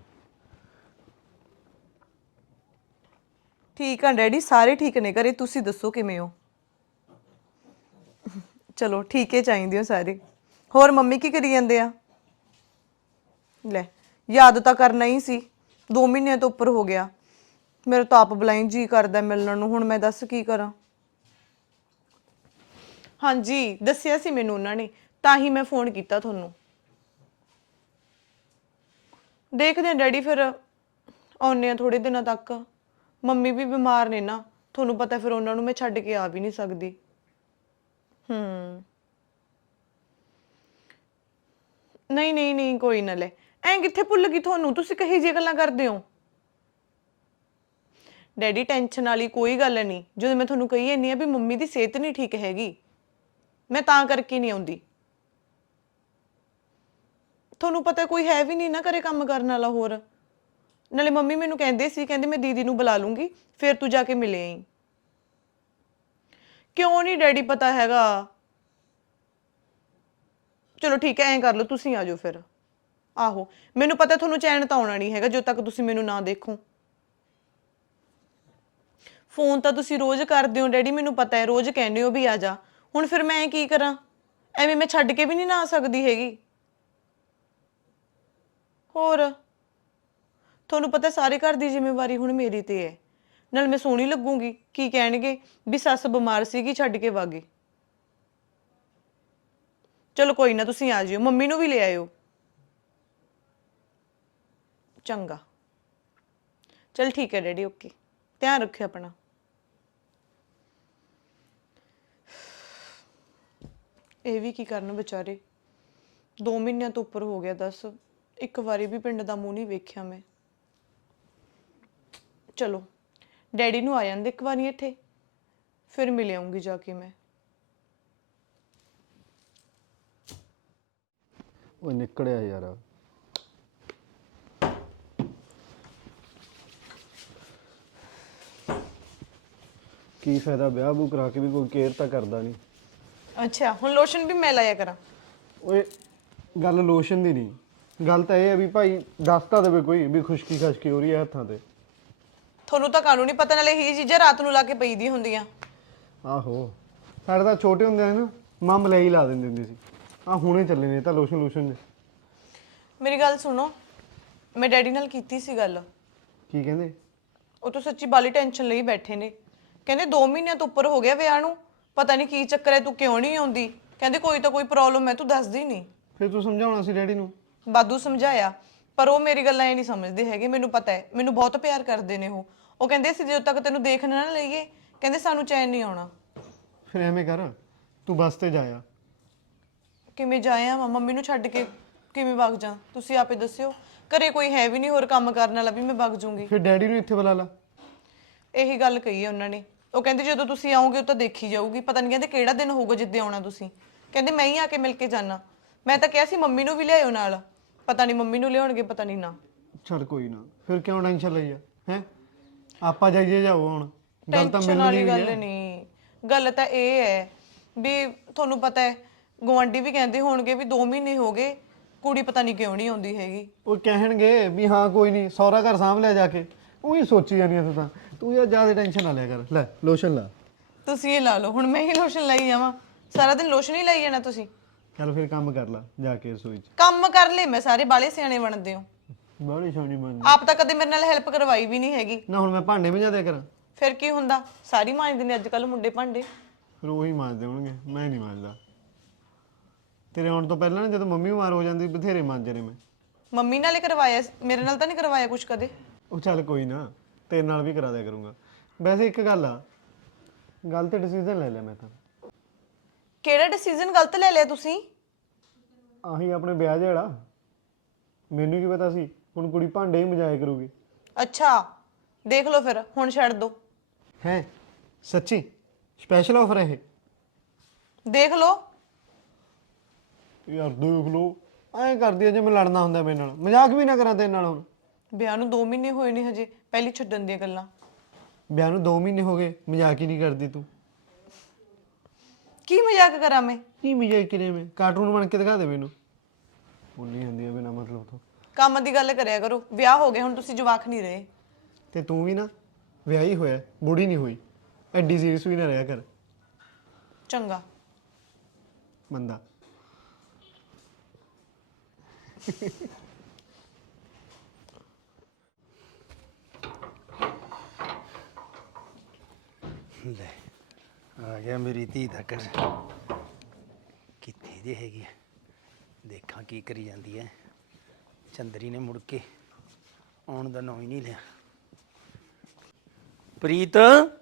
ਠੀਕ ਆ ਡੈਡੀ, ਸਾਰੇ ਠੀਕ ਨੇ ਘਰੇ, ਤੁਸੀਂ ਦੱਸੋ ਕਿਵੇਂ ਹੋ? ਚਲੋ ਠੀਕ ਹੈ, ਚਾਹੀਦੇ ਹੋ ਸਾਰੇ। ਹੋਰ ਮੰਮੀ ਕੀ ਕਰੀ ਜਾਂਦੇ ਆ? ਲੈ ਯਾਦ ਤਾਂ ਕਰਨਾ ਹੀ ਸੀ, 2 ਮਹੀਨਿਆਂ ਤੋਂ ਉੱਪਰ ਹੋ ਗਿਆ। ਮੇਰੇ ਤਾਂ ਆਪ ਬਲਾਈ ਜੀ ਕਰਦਾ ਮਿਲਣ ਨੂੰ, ਹੁਣ ਮੈਂ ਦੱਸ ਕੀ ਕਰਾਂ। ਹਾਂਜੀ ਦੱਸਿਆ ਸੀ ਮੈਨੂੰ ਉਹਨਾਂ ਨੇ, ਤਾਂ ਹੀ ਮੈਂ ਫੋਨ ਕੀਤਾ ਤੁਹਾਨੂੰ। ਦੇਖਦੇ ਆ ਡੈਡੀ, ਫਿਰ ਆਉਂਦੇ ਆ ਥੋੜੇ ਦਿਨਾਂ ਤੱਕ। ਮੰਮੀ ਵੀ ਬਿਮਾਰ ਨੇ ਨਾ, ਤੁਹਾਨੂੰ ਪਤਾ, ਫਿਰ ਉਹਨਾਂ ਨੂੰ ਮੈਂ ਛੱਡ ਕੇ ਆ ਵੀ ਨਹੀਂ ਸਕਦੀ। ਨਹੀਂ ਨਹੀਂ ਨਹੀਂ, ਕੋਈ ਨਾ। ਲੈ ਐਂ ਕਿੱਥੇ ਭੁੱਲ ਗਈ ਤੁਹਾਨੂੰ, ਤੁਸੀਂ ਕਹੀ ਜਿਹੀ ਗੱਲਾਂ ਕਰਦੇ ਹੋ। ਡੈਡੀ ਟੈਨਸ਼ਨ ਵਾਲੀ ਕੋਈ ਗੱਲ ਨਹੀਂ, ਜਦੋਂ ਮੈਂ ਤੁਹਾਨੂੰ ਕਹੀ ਜਾਂਦੀ ਆ ਵੀ ਮੰਮੀ ਦੀ ਸਿਹਤ ਨਹੀਂ ਠੀਕ ਹੈਗੀ, ਮੈਂ ਤਾਂ ਕਰਕੇ ਨਹੀਂ ਆਉਂਦੀ। ਤੁਹਾਨੂੰ ਪਤਾ ਕੋਈ ਹੈ ਵੀ ਨਹੀਂ ਨਾ ਘਰੇ ਕੰਮ ਕਰਨ ਵਾਲਾ ਹੋਰ। ਨਾਲੇ ਮੰਮੀ ਮੈਨੂੰ ਕਹਿੰਦੇ ਸੀ, ਕਹਿੰਦੇ ਮੈਂ ਦੀਦੀ ਨੂੰ ਬੁਲਾ ਲੂੰਗੀ, ਫਿਰ ਤੂੰ ਜਾ ਕੇ ਮਿਲੇ ਆਈ। ਕਿਉਂ ਨਹੀਂ ਡੈਡੀ ਪਤਾ ਹੈਗਾ? ਚਲੋ ਠੀਕ ਹੈ, ਐਂ ਕਰ ਲਓ, ਤੁਸੀਂ ਆ ਜਾਓ ਫਿਰ। ਆਹੋ ਮੈਨੂੰ ਪਤਾ ਤੁਹਾਨੂੰ ਚੈਨ ਤਾਂ ਆਉਣਾ ਨਹੀਂ ਹੈਗਾ ਜਦੋਂ ਤੱਕ ਤੁਸੀਂ ਮੈਨੂੰ ਨਾ ਦੇਖੋ। ਫੋਨ ਤਾਂ ਤੁਸੀਂ ਰੋਜ਼ ਕਰਦੇ ਹੋ ਡੈਡੀ, ਮੈਨੂੰ ਪਤਾ ਹੈ, ਰੋਜ਼ ਕਹਿੰਦੇ ਹੋ ਵੀ ਆ ਜਾ। ਹੁਣ ਫਿਰ ਮੈਂ ਕੀ ਕਰਾਂ? ਐਵੇਂ ਮੈਂ ਛੱਡ ਕੇ ਵੀ ਨਹੀਂ ਨਾ ਆ ਸਕਦੀ ਹੈਗੀ। ਹੋਰ ਤੁਹਾਨੂੰ ਪਤਾ ਸਾਰੇ ਘਰ ਦੀ ਜ਼ਿੰਮੇਵਾਰੀ ਹੁਣ ਮੇਰੀ ਤੇ ਹੈ। ਨਾਲ ਮੈਂ ਸੋਹਣੀ ਲੱਗੂਗੀ, ਕੀ ਕਹਿਣਗੇ ਵੀ ਸੱਸ ਬਿਮਾਰ ਸੀਗੀ ਛੱਡ ਕੇ ਵਾਗੇ। ਚਲੋ ਕੋਈ ਨਾ, ਤੁਸੀਂ ਆ ਜਿਓ, ਮੰਮੀ ਨੂੰ ਵੀ ਲੈ ਆਇਓ। ਚੰਗਾ ਚਲ ਠੀਕ ਹੈ ਡੈਡੀ, ਓਕੇ, ਧਿਆਨ ਰੱਖਿਓ ਆਪਣਾ। ਇਹ ਵੀ ਕੀ ਕਰਨ ਵਿਚਾਰੇ, 2 ਮਹੀਨਿਆਂ ਤੋਂ ਉੱਪਰ ਹੋ ਗਿਆ, ਦੱਸ ਇੱਕ ਵਾਰੀ ਵੀ ਪਿੰਡ ਦਾ ਮੂੰਹ ਨਹੀਂ ਵੇਖਿਆ ਮੈਂ। ਚਲੋ ਡੈਡੀ ਨੂੰ ਆ ਜਾਂਦੇ ਇੱਕ ਵਾਰੀ ਇੱਥੇ, ਫਿਰ ਮਿਲ ਆਉਂਗੀ ਜਾ ਕੇ ਮੈਂ।
ਉਹ ਨਿਕੜਿਆ ਯਾਰ, ਕੀ ਫਾਇਦਾ ਵਿਆਹ ਬੂ ਕਰਾ ਕੇ ਵੀ ਕੋਈ ਕੇਅਰ ਤਾਂ ਕਰਦਾ ਨਹੀਂ।
ਅੱਛਾ ਹੁਣ ਲੋਸ਼ਨ ਵੀ ਮੈਂ ਲਾਇਆ ਕਰਾਂ?
ਓਏ ਗੱਲ ਲੋਸ਼ਨ ਦੀ ਨਹੀਂ, ਗੱਲ ਤਾਂ ਇਹ ਹੈ ਵੀ ਭਾਈ ਦੱਸ ਤਾਂ ਦੇਵੇ ਕੋਈ ਵੀ ਖੁਸ਼ਕੀ ਖਸ਼ਕੀ ਹੋ ਰਹੀ ਹੈ ਹੱਥਾਂ ਤੇ।
ਤੁਹਾਨੂੰ ਤਾਂ ਕਾਨੂੰਨੀ ਪਤਾ, ਨਾਲੇ ਇਹ ਚੀਜ਼ਾਂ ਰਾਤ ਨੂੰ ਲਾ ਕੇ ਪਈ ਦੀਆਂ ਹੁੰਦੀਆਂ।
ਆਹੋ ਸਾਡੇ ਤਾਂ ਛੋਟੇ ਹੁੰਦੇ ਆ ਨਾ, ਮਾਂ ਮਲਾਈ ਲਾ ਦਿੰਦੀ ਹੁੰਦੀ ਸੀ। ਆ ਹੁਣੇ ਚੱਲੇ ਨੇ ਤਾਂ ਲੋਸ਼ਨ ਲੋਸ਼ਨ ਦੇ।
ਮੇਰੀ ਗੱਲ ਸੁਣੋ, ਮੈਂ ਡੈਡੀ ਨਾਲ ਕੀਤੀ ਸੀ ਗੱਲ।
ਕੀ ਕਹਿੰਦੇ?
ਉਹ ਤਾਂ ਸੱਚੀ ਬਾਲੀ ਟੈਨਸ਼ਨ ਲਈ ਬੈਠੇ ਨੇ, ਕਹਿੰਦੇ 2 ਮਹੀਨਿਆਂ ਤੋਂ ਉੱਪਰ ਹੋ ਗਿਆ ਵਿਆਹ ਨੂੰ, ਪਤਾ ਨਹੀਂ ਕੀ ਚੱਕਰ ਹੈ, ਤੂੰ ਕਿਉਂ ਨਹੀਂ ਆਉਂਦੀ। ਕਹਿੰਦੇ ਕੋਈ ਤਾਂ ਕੋਈ ਪ੍ਰੋਬਲਮ ਹੈ, ਤੂੰ ਦੱਸਦੀ ਨਹੀਂ।
ਫਿਰ ਤੂੰ ਸਮਝਾਉਣਾ ਸੀ ਡੈਡੀ ਨੂੰ।
ਬਾਦੂ ਸਮਝਾਇਆ, ਪਰ ਉਹ ਮੇਰੀ ਗੱਲਾਂ ਇਹ ਨਹੀਂ ਸਮਝਦੇ ਹੈਗੇ। ਮੈਨੂੰ ਪਤਾ ਹੈ, ਮੈਨੂੰ ਬਹੁਤ ਪਿਆਰ ਕਰਦੇ ਨੇ ਉਹ ਕਹਿੰਦੇ ਸੀ ਜਦੋਂ ਤੱਕ ਤੈਨੂੰ ਦੇਖ ਨਾ ਲਈਏ, ਕਹਿੰਦੇ ਸਾਨੂੰ ਚੈਨ ਨਹੀਂ ਆਉਣਾ।
ਫਿਰ ਐਵੇਂ ਕਰ, ਤੂੰ ਬੱਸ ਤੇ ਜਾਇਆ।
ਕਿਵੇਂ ਜਾਇਆ ਮੰਮੀ ਨੂੰ ਛੱਡ ਕੇ, ਕਿਵੇਂ ਵਗ ਜਾ? ਤੁਸੀਂ ਆਪੇ ਦੱਸਿਓ, ਘਰੇ ਕੋਈ ਹੈ ਵੀ ਨਹੀਂ ਹੋਰ ਕੰਮ ਕਰਨ ਵਾਲਾ ਵੀ ਮੈਂ ਵਗ ਜੂੰਗੀ।
ਫਿਰ ਡੈਡੀ ਨੂੰ ਇੱਥੇ ਬੁਲਾ ਲਾ।
ਇਹੀ ਗੱਲ ਕਹੀ ਹੈ ਉਹਨਾਂ ਨੇ, ਉਹ ਕਹਿੰਦੇ ਜਦੋਂ ਤੁਸੀਂ ਆਓਗੇ ਉਹ ਤਾਂ ਦੇਖੀ ਜਾਊਗੀ। ਪਤਾ ਨਹੀਂ ਕਹਿੰਦੇ ਕਿਹੜਾ ਦਿਨ ਹੋਊਗਾ ਜਿੱਦੇ ਆਉਣਾ ਤੁਸੀਂ, ਕਹਿੰਦੇ ਮੈਂ ਹੀ ਆ ਕੇ ਮਿਲ ਕੇ ਜਾਣਾ। ਮੈਂ ਤਾਂ ਕਿਹਾ ਸੀ ਮੰਮੀ ਨੂੰ ਵੀ ਲਿਆਇਓ ਨਾਲ, ਪਤਾ ਨਹੀਂ ਮੰਮੀ ਨੂੰ ਲਿਆਉਣਗੇ, ਪਤਾ ਨਹੀਂ ਨਾ।
ਚੱਲ ਕੋਈ ਨਾ, ਫਿਰ ਕਿਉਂ ਟੈਨਸ਼ਨ ਲਈ ਆ ਹੈ? ਆਪਾਂ ਜਾਈਏ ਜਾਓ, ਹੁਣ ਗੱਲ ਤਾਂ
ਟੈਨਸ਼ਨ ਵਾਲੀ
ਮਿਲਣੀ
ਗੱਲ
ਹੈ।
ਨਹੀਂ, ਗੱਲ ਤਾਂ ਇਹ ਹੈ ਵੀ ਤੁਹਾਨੂੰ ਪਤਾ ਹੈ ਗੁਆਂਢੀ ਵੀ ਕਹਿੰਦੇ ਹੋਣਗੇ ਵੀ 2 ਮਹੀਨੇ ਹੋ ਗਏ ਕੁੜੀ ਪਤਾ ਨਹੀਂ ਕਿਉਂ ਨਹੀਂ ਆਉਂਦੀ ਹੈਗੀ।
ਉਹ ਕਹਿਣਗੇ ਵੀ ਹਾਂ ਕੋਈ ਨਹੀਂ, ਸਹੁਰਾ ਘਰ ਸਾਂਭ ਲਿਆ ਜਾ ਕੇ। ਉਹੀ ਸੋਚੀ ਜਾਨੀ ਆ ਤੂੰ ਯਾਰ ਜ਼ਿਆਦਾ ਟੈਨਸ਼ਨ ਨਾ ਲਿਆ ਕਰ। ਲੈ ਲੋਸ਼ਨ ਲਾ।
ਤੁਸੀਂ ਇਹ ਲਾ ਲਓ, ਹੁਣ ਮੈਂ ਹੀ ਲੋਸ਼ਨ ਲਾਈ ਜਾਵਾਂ? ਸਾਰਾ ਦਿਨ ਲੋਸ਼ਨ ਹੀ ਲਾਈ ਜਾਣਾ ਤੁਸੀਂ।
ਚੱਲ ਫਿਰ ਕੰਮ ਕਰ ਲਾ ਜਾ ਕੇ ਰਸੋਈ 'ਚ।
ਕੰਮ ਕਰ ਲੈ, ਮੈਂ ਸਾਰੇ ਬਾਲੇ ਸਿਆਣੇ ਬਣਦੇ ਹੋ।
ਬਾਹਲੀ ਸੋਹਣੀ ਬਣ
ਆਪ ਤਾਂ ਕਦੇ ਮੇਰੇ ਨਾਲ ਹੈਲਪ ਕਰਵਾਈ ਵੀ ਨਹੀਂ ਹੈਗੀ।
ਨਾ, ਹੁਣ ਮੈਂ ਭਾਂਡੇ ਮਜਾ ਦਿਆ ਕਰਾਂ?
ਫਿਰ ਕੀ ਹੁੰਦਾ, ਸਾਰੀ ਮਾਂਜਦੇ ਨੇ ਅੱਜ ਕੱਲ ਮੁੰਡੇ ਭਾਂਡੇ।
ਫਿਰ ਉਹੀ ਮਾਂਜਦੇ ਹੋਣਗੇ, ਮੈਂ ਨਹੀਂ ਮਾਂਜਦਾ। ਤੇਰੇ ਆਉਣ ਤੋਂ ਪਹਿਲਾਂ ਨਾ ਜਦੋਂ ਮੰਮੀ ਬਿਮਾਰ ਹੋ ਜਾਂਦੀ, ਬਥੇਰੇ ਮਾਂਜੇ ਨੇ ਮੈਂ।
ਮੰਮੀ ਨਾਲੇ ਕਰਵਾਇਆ, ਮੇਰੇ ਨਾਲ ਤਾਂ ਨਹੀਂ ਕਰਵਾਇਆ ਕੁਛ ਕਦੇ।
ਉਹ ਚੱਲ ਕੋਈ ਨਾ, ਤੇਰੇ ਨਾਲ ਵੀ ਕਰਾ ਦਿਆ ਕਰੂੰਗਾ। ਵੈਸੇ ਇੱਕ ਗੱਲ ਆ, ਗਲਤ ਡਿਸੀਜਨ ਲੈ ਲਿਆ ਮੈਂ ਤਾਂ।
ਕਿਹੜਾ ਡਿਸੀਜਨ ਗਲਤ ਲੈ ਲਿਆ ਤੁਸੀਂ?
ਆਹੀ ਆਪਣੇ ਵਿਆਹ ਜਿਹੜਾ ਮੈਨੂੰ ਕੀ ਪਤਾ ਸੀ ਹੁਣ ਕੁੜੀ ਭਾਂਡੇ ਹੀ ਮਜਾਇਆ ਕਰੂਗੀ।
ਅੱਛਾ ਦੇਖ ਲਓ ਫਿਰ ਹੁਣ ਛੱਡ ਦੋ।
ਹੈ ਸੱਚੀ ਸਪੈਸ਼ਲ ਆਫਰ ਹੈ ਇਹ?
ਦੇਖ ਲਓ।
ਯਾਰ ਦੇਖ ਲੋ ਐਂ ਕਰਦੀ ਆ ਜਿਵੇਂ ਲੜਨਾ ਹੁੰਦਾ ਮੇਰੇ ਨਾਲ, ਮਜ਼ਾਕ ਵੀ ਨਾ ਕਰਾਂ ਤੇਰੇ ਨਾਲ। ਹੁਣ
ਵਿਆਹ ਨੂੰ 2 ਮਹੀਨੇ ਹੋਏ ਨੇ ਹਜੇ, ਪਹਿਲੀ ਛੱਡਣ ਦੀਆਂ ਗੱਲਾਂ।
ਵਿਆਹ ਨੂੰ 2 ਮਹੀਨੇ ਹੋ ਗਏ, ਮਜ਼ਾਕ ਹੀ ਨਹੀਂ ਕਰਦੀ ਤੂੰ।
ਕੀ ਮਜ਼ਾਕ ਕਰਾਂ ਮੈਂ?
ਕੀ ਮਜ਼ਾਕ ਕਿਵੇਂ ਮੈਂ ਕਾਰਟੂਨ ਬਣ ਕੇ ਦਿਖਾ ਦੇ ਮੈਨੂੰ। ਬੋਲੀ ਹੁੰਦੀ ਆ ਬਿਨਾ ਮਤਲਬ ਤੋਂ।
ਕੰਮ ਦੀ ਗੱਲ ਕਰਿਆ ਕਰੋ, ਵਿਆਹ ਹੋ ਗਿਆ ਹੁਣ ਤੁਸੀਂ ਜਵਾਕ ਨਹੀਂ ਰਹੇ।
ਤੇ ਤੂੰ ਵੀ ਨਾ ਵਿਆਹੀ ਹੋਇਆ, ਬੁੜੀ ਨਹੀਂ ਹੋਈ। ਐਡੀ ਸੀਰੀਅਸ ਵੀ ਨਾ ਰਿਹਾ ਕਰ
ਚੰਗਾ।
ਬੰਦਾ।
ਲੈ ਆ ਗਿਆ ਮੇਰੀ ਧੀ ਦਾ ਘਰ। ਕਿੱਥੇ ਜੇ ਹੈਗੀ ਆ, ਦੇਖਾਂ ਕੀ ਕਰੀ ਜਾਂਦੀ ਹੈ। ਚੰਦਰੀ ਨੇ ਮੁੜ ਕੇ ਆਉਣ ਦਾ ਨਾਂ ਹੀ ਨਹੀਂ ਲਿਆ। ਪ੍ਰੀਤ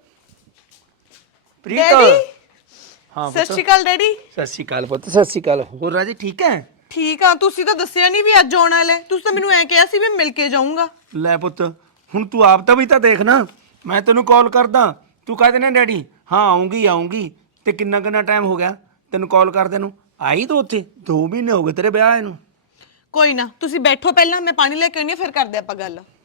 ਪ੍ਰੀਤ
ਡੈਡੀ
ਹਾਂ
ਸਤਿ ਸ਼੍ਰੀ ਅਕਾਲ ਡੈਡੀ।
ਸਤਿ ਸ਼੍ਰੀ ਅਕਾਲ ਪੁੱਤ, ਸਤਿ ਸ਼੍ਰੀ ਅਕਾਲ। ਹੋਰ ਰਾਜੇ ਠੀਕ ਹੈ?
ਠੀਕ ਆ, ਤੁਸੀਂ ਤਾਂ ਦੱਸਿਆ ਨਹੀਂ ਵੀ ਅੱਜ ਆਉਣ ਵਾਲਾ ਹੈ। ਤੁਸੀਂ ਤਾਂ ਮੈਨੂੰ ਐ ਕਿਹਾ ਸੀ ਵੀ ਮਿਲ ਕੇ ਜਾਊਂਗਾ।
ਲੈ ਪੁੱਤ ਹੁਣ ਤੂੰ ਆਪ ਤਾਂ ਵੀ ਤਾਂ ਦੇਖ ਨਾ, ਮੈਂ ਤੈਨੂੰ ਕਾਲ ਕਰਦਾ ਤੂੰ ਕਹਿ ਦੇਣਾ ਡੈਡੀ ਹਾਂ ਆਉਂਗੀ ਆਉਂਗੀ, ਤੇ ਕਿੰਨਾ ਟਾਈਮ ਹੋ ਗਿਆ ਤੈਨੂੰ ਕਾਲ ਕਰਦੇ ਨੂੰ? ਆਈ ਤੂੰ ਉੱਥੇ 2 ਮਹੀਨੇ ਹੋ ਗਏ ਤੇਰੇ ਵਿਆਹ ਨੂੰ।
ਕੋਈ ਨਾ ਤੁਸੀਂ ਬੈਠੋ ਪਹਿਲਾਂ, ਮੈਂ ਪਾਣੀ ਲੈ ਕੇ ਆਉਣੀ ਆ ਫਿਰ ਕਰਦੇ ਆਪਾਂ ਗੱਲ।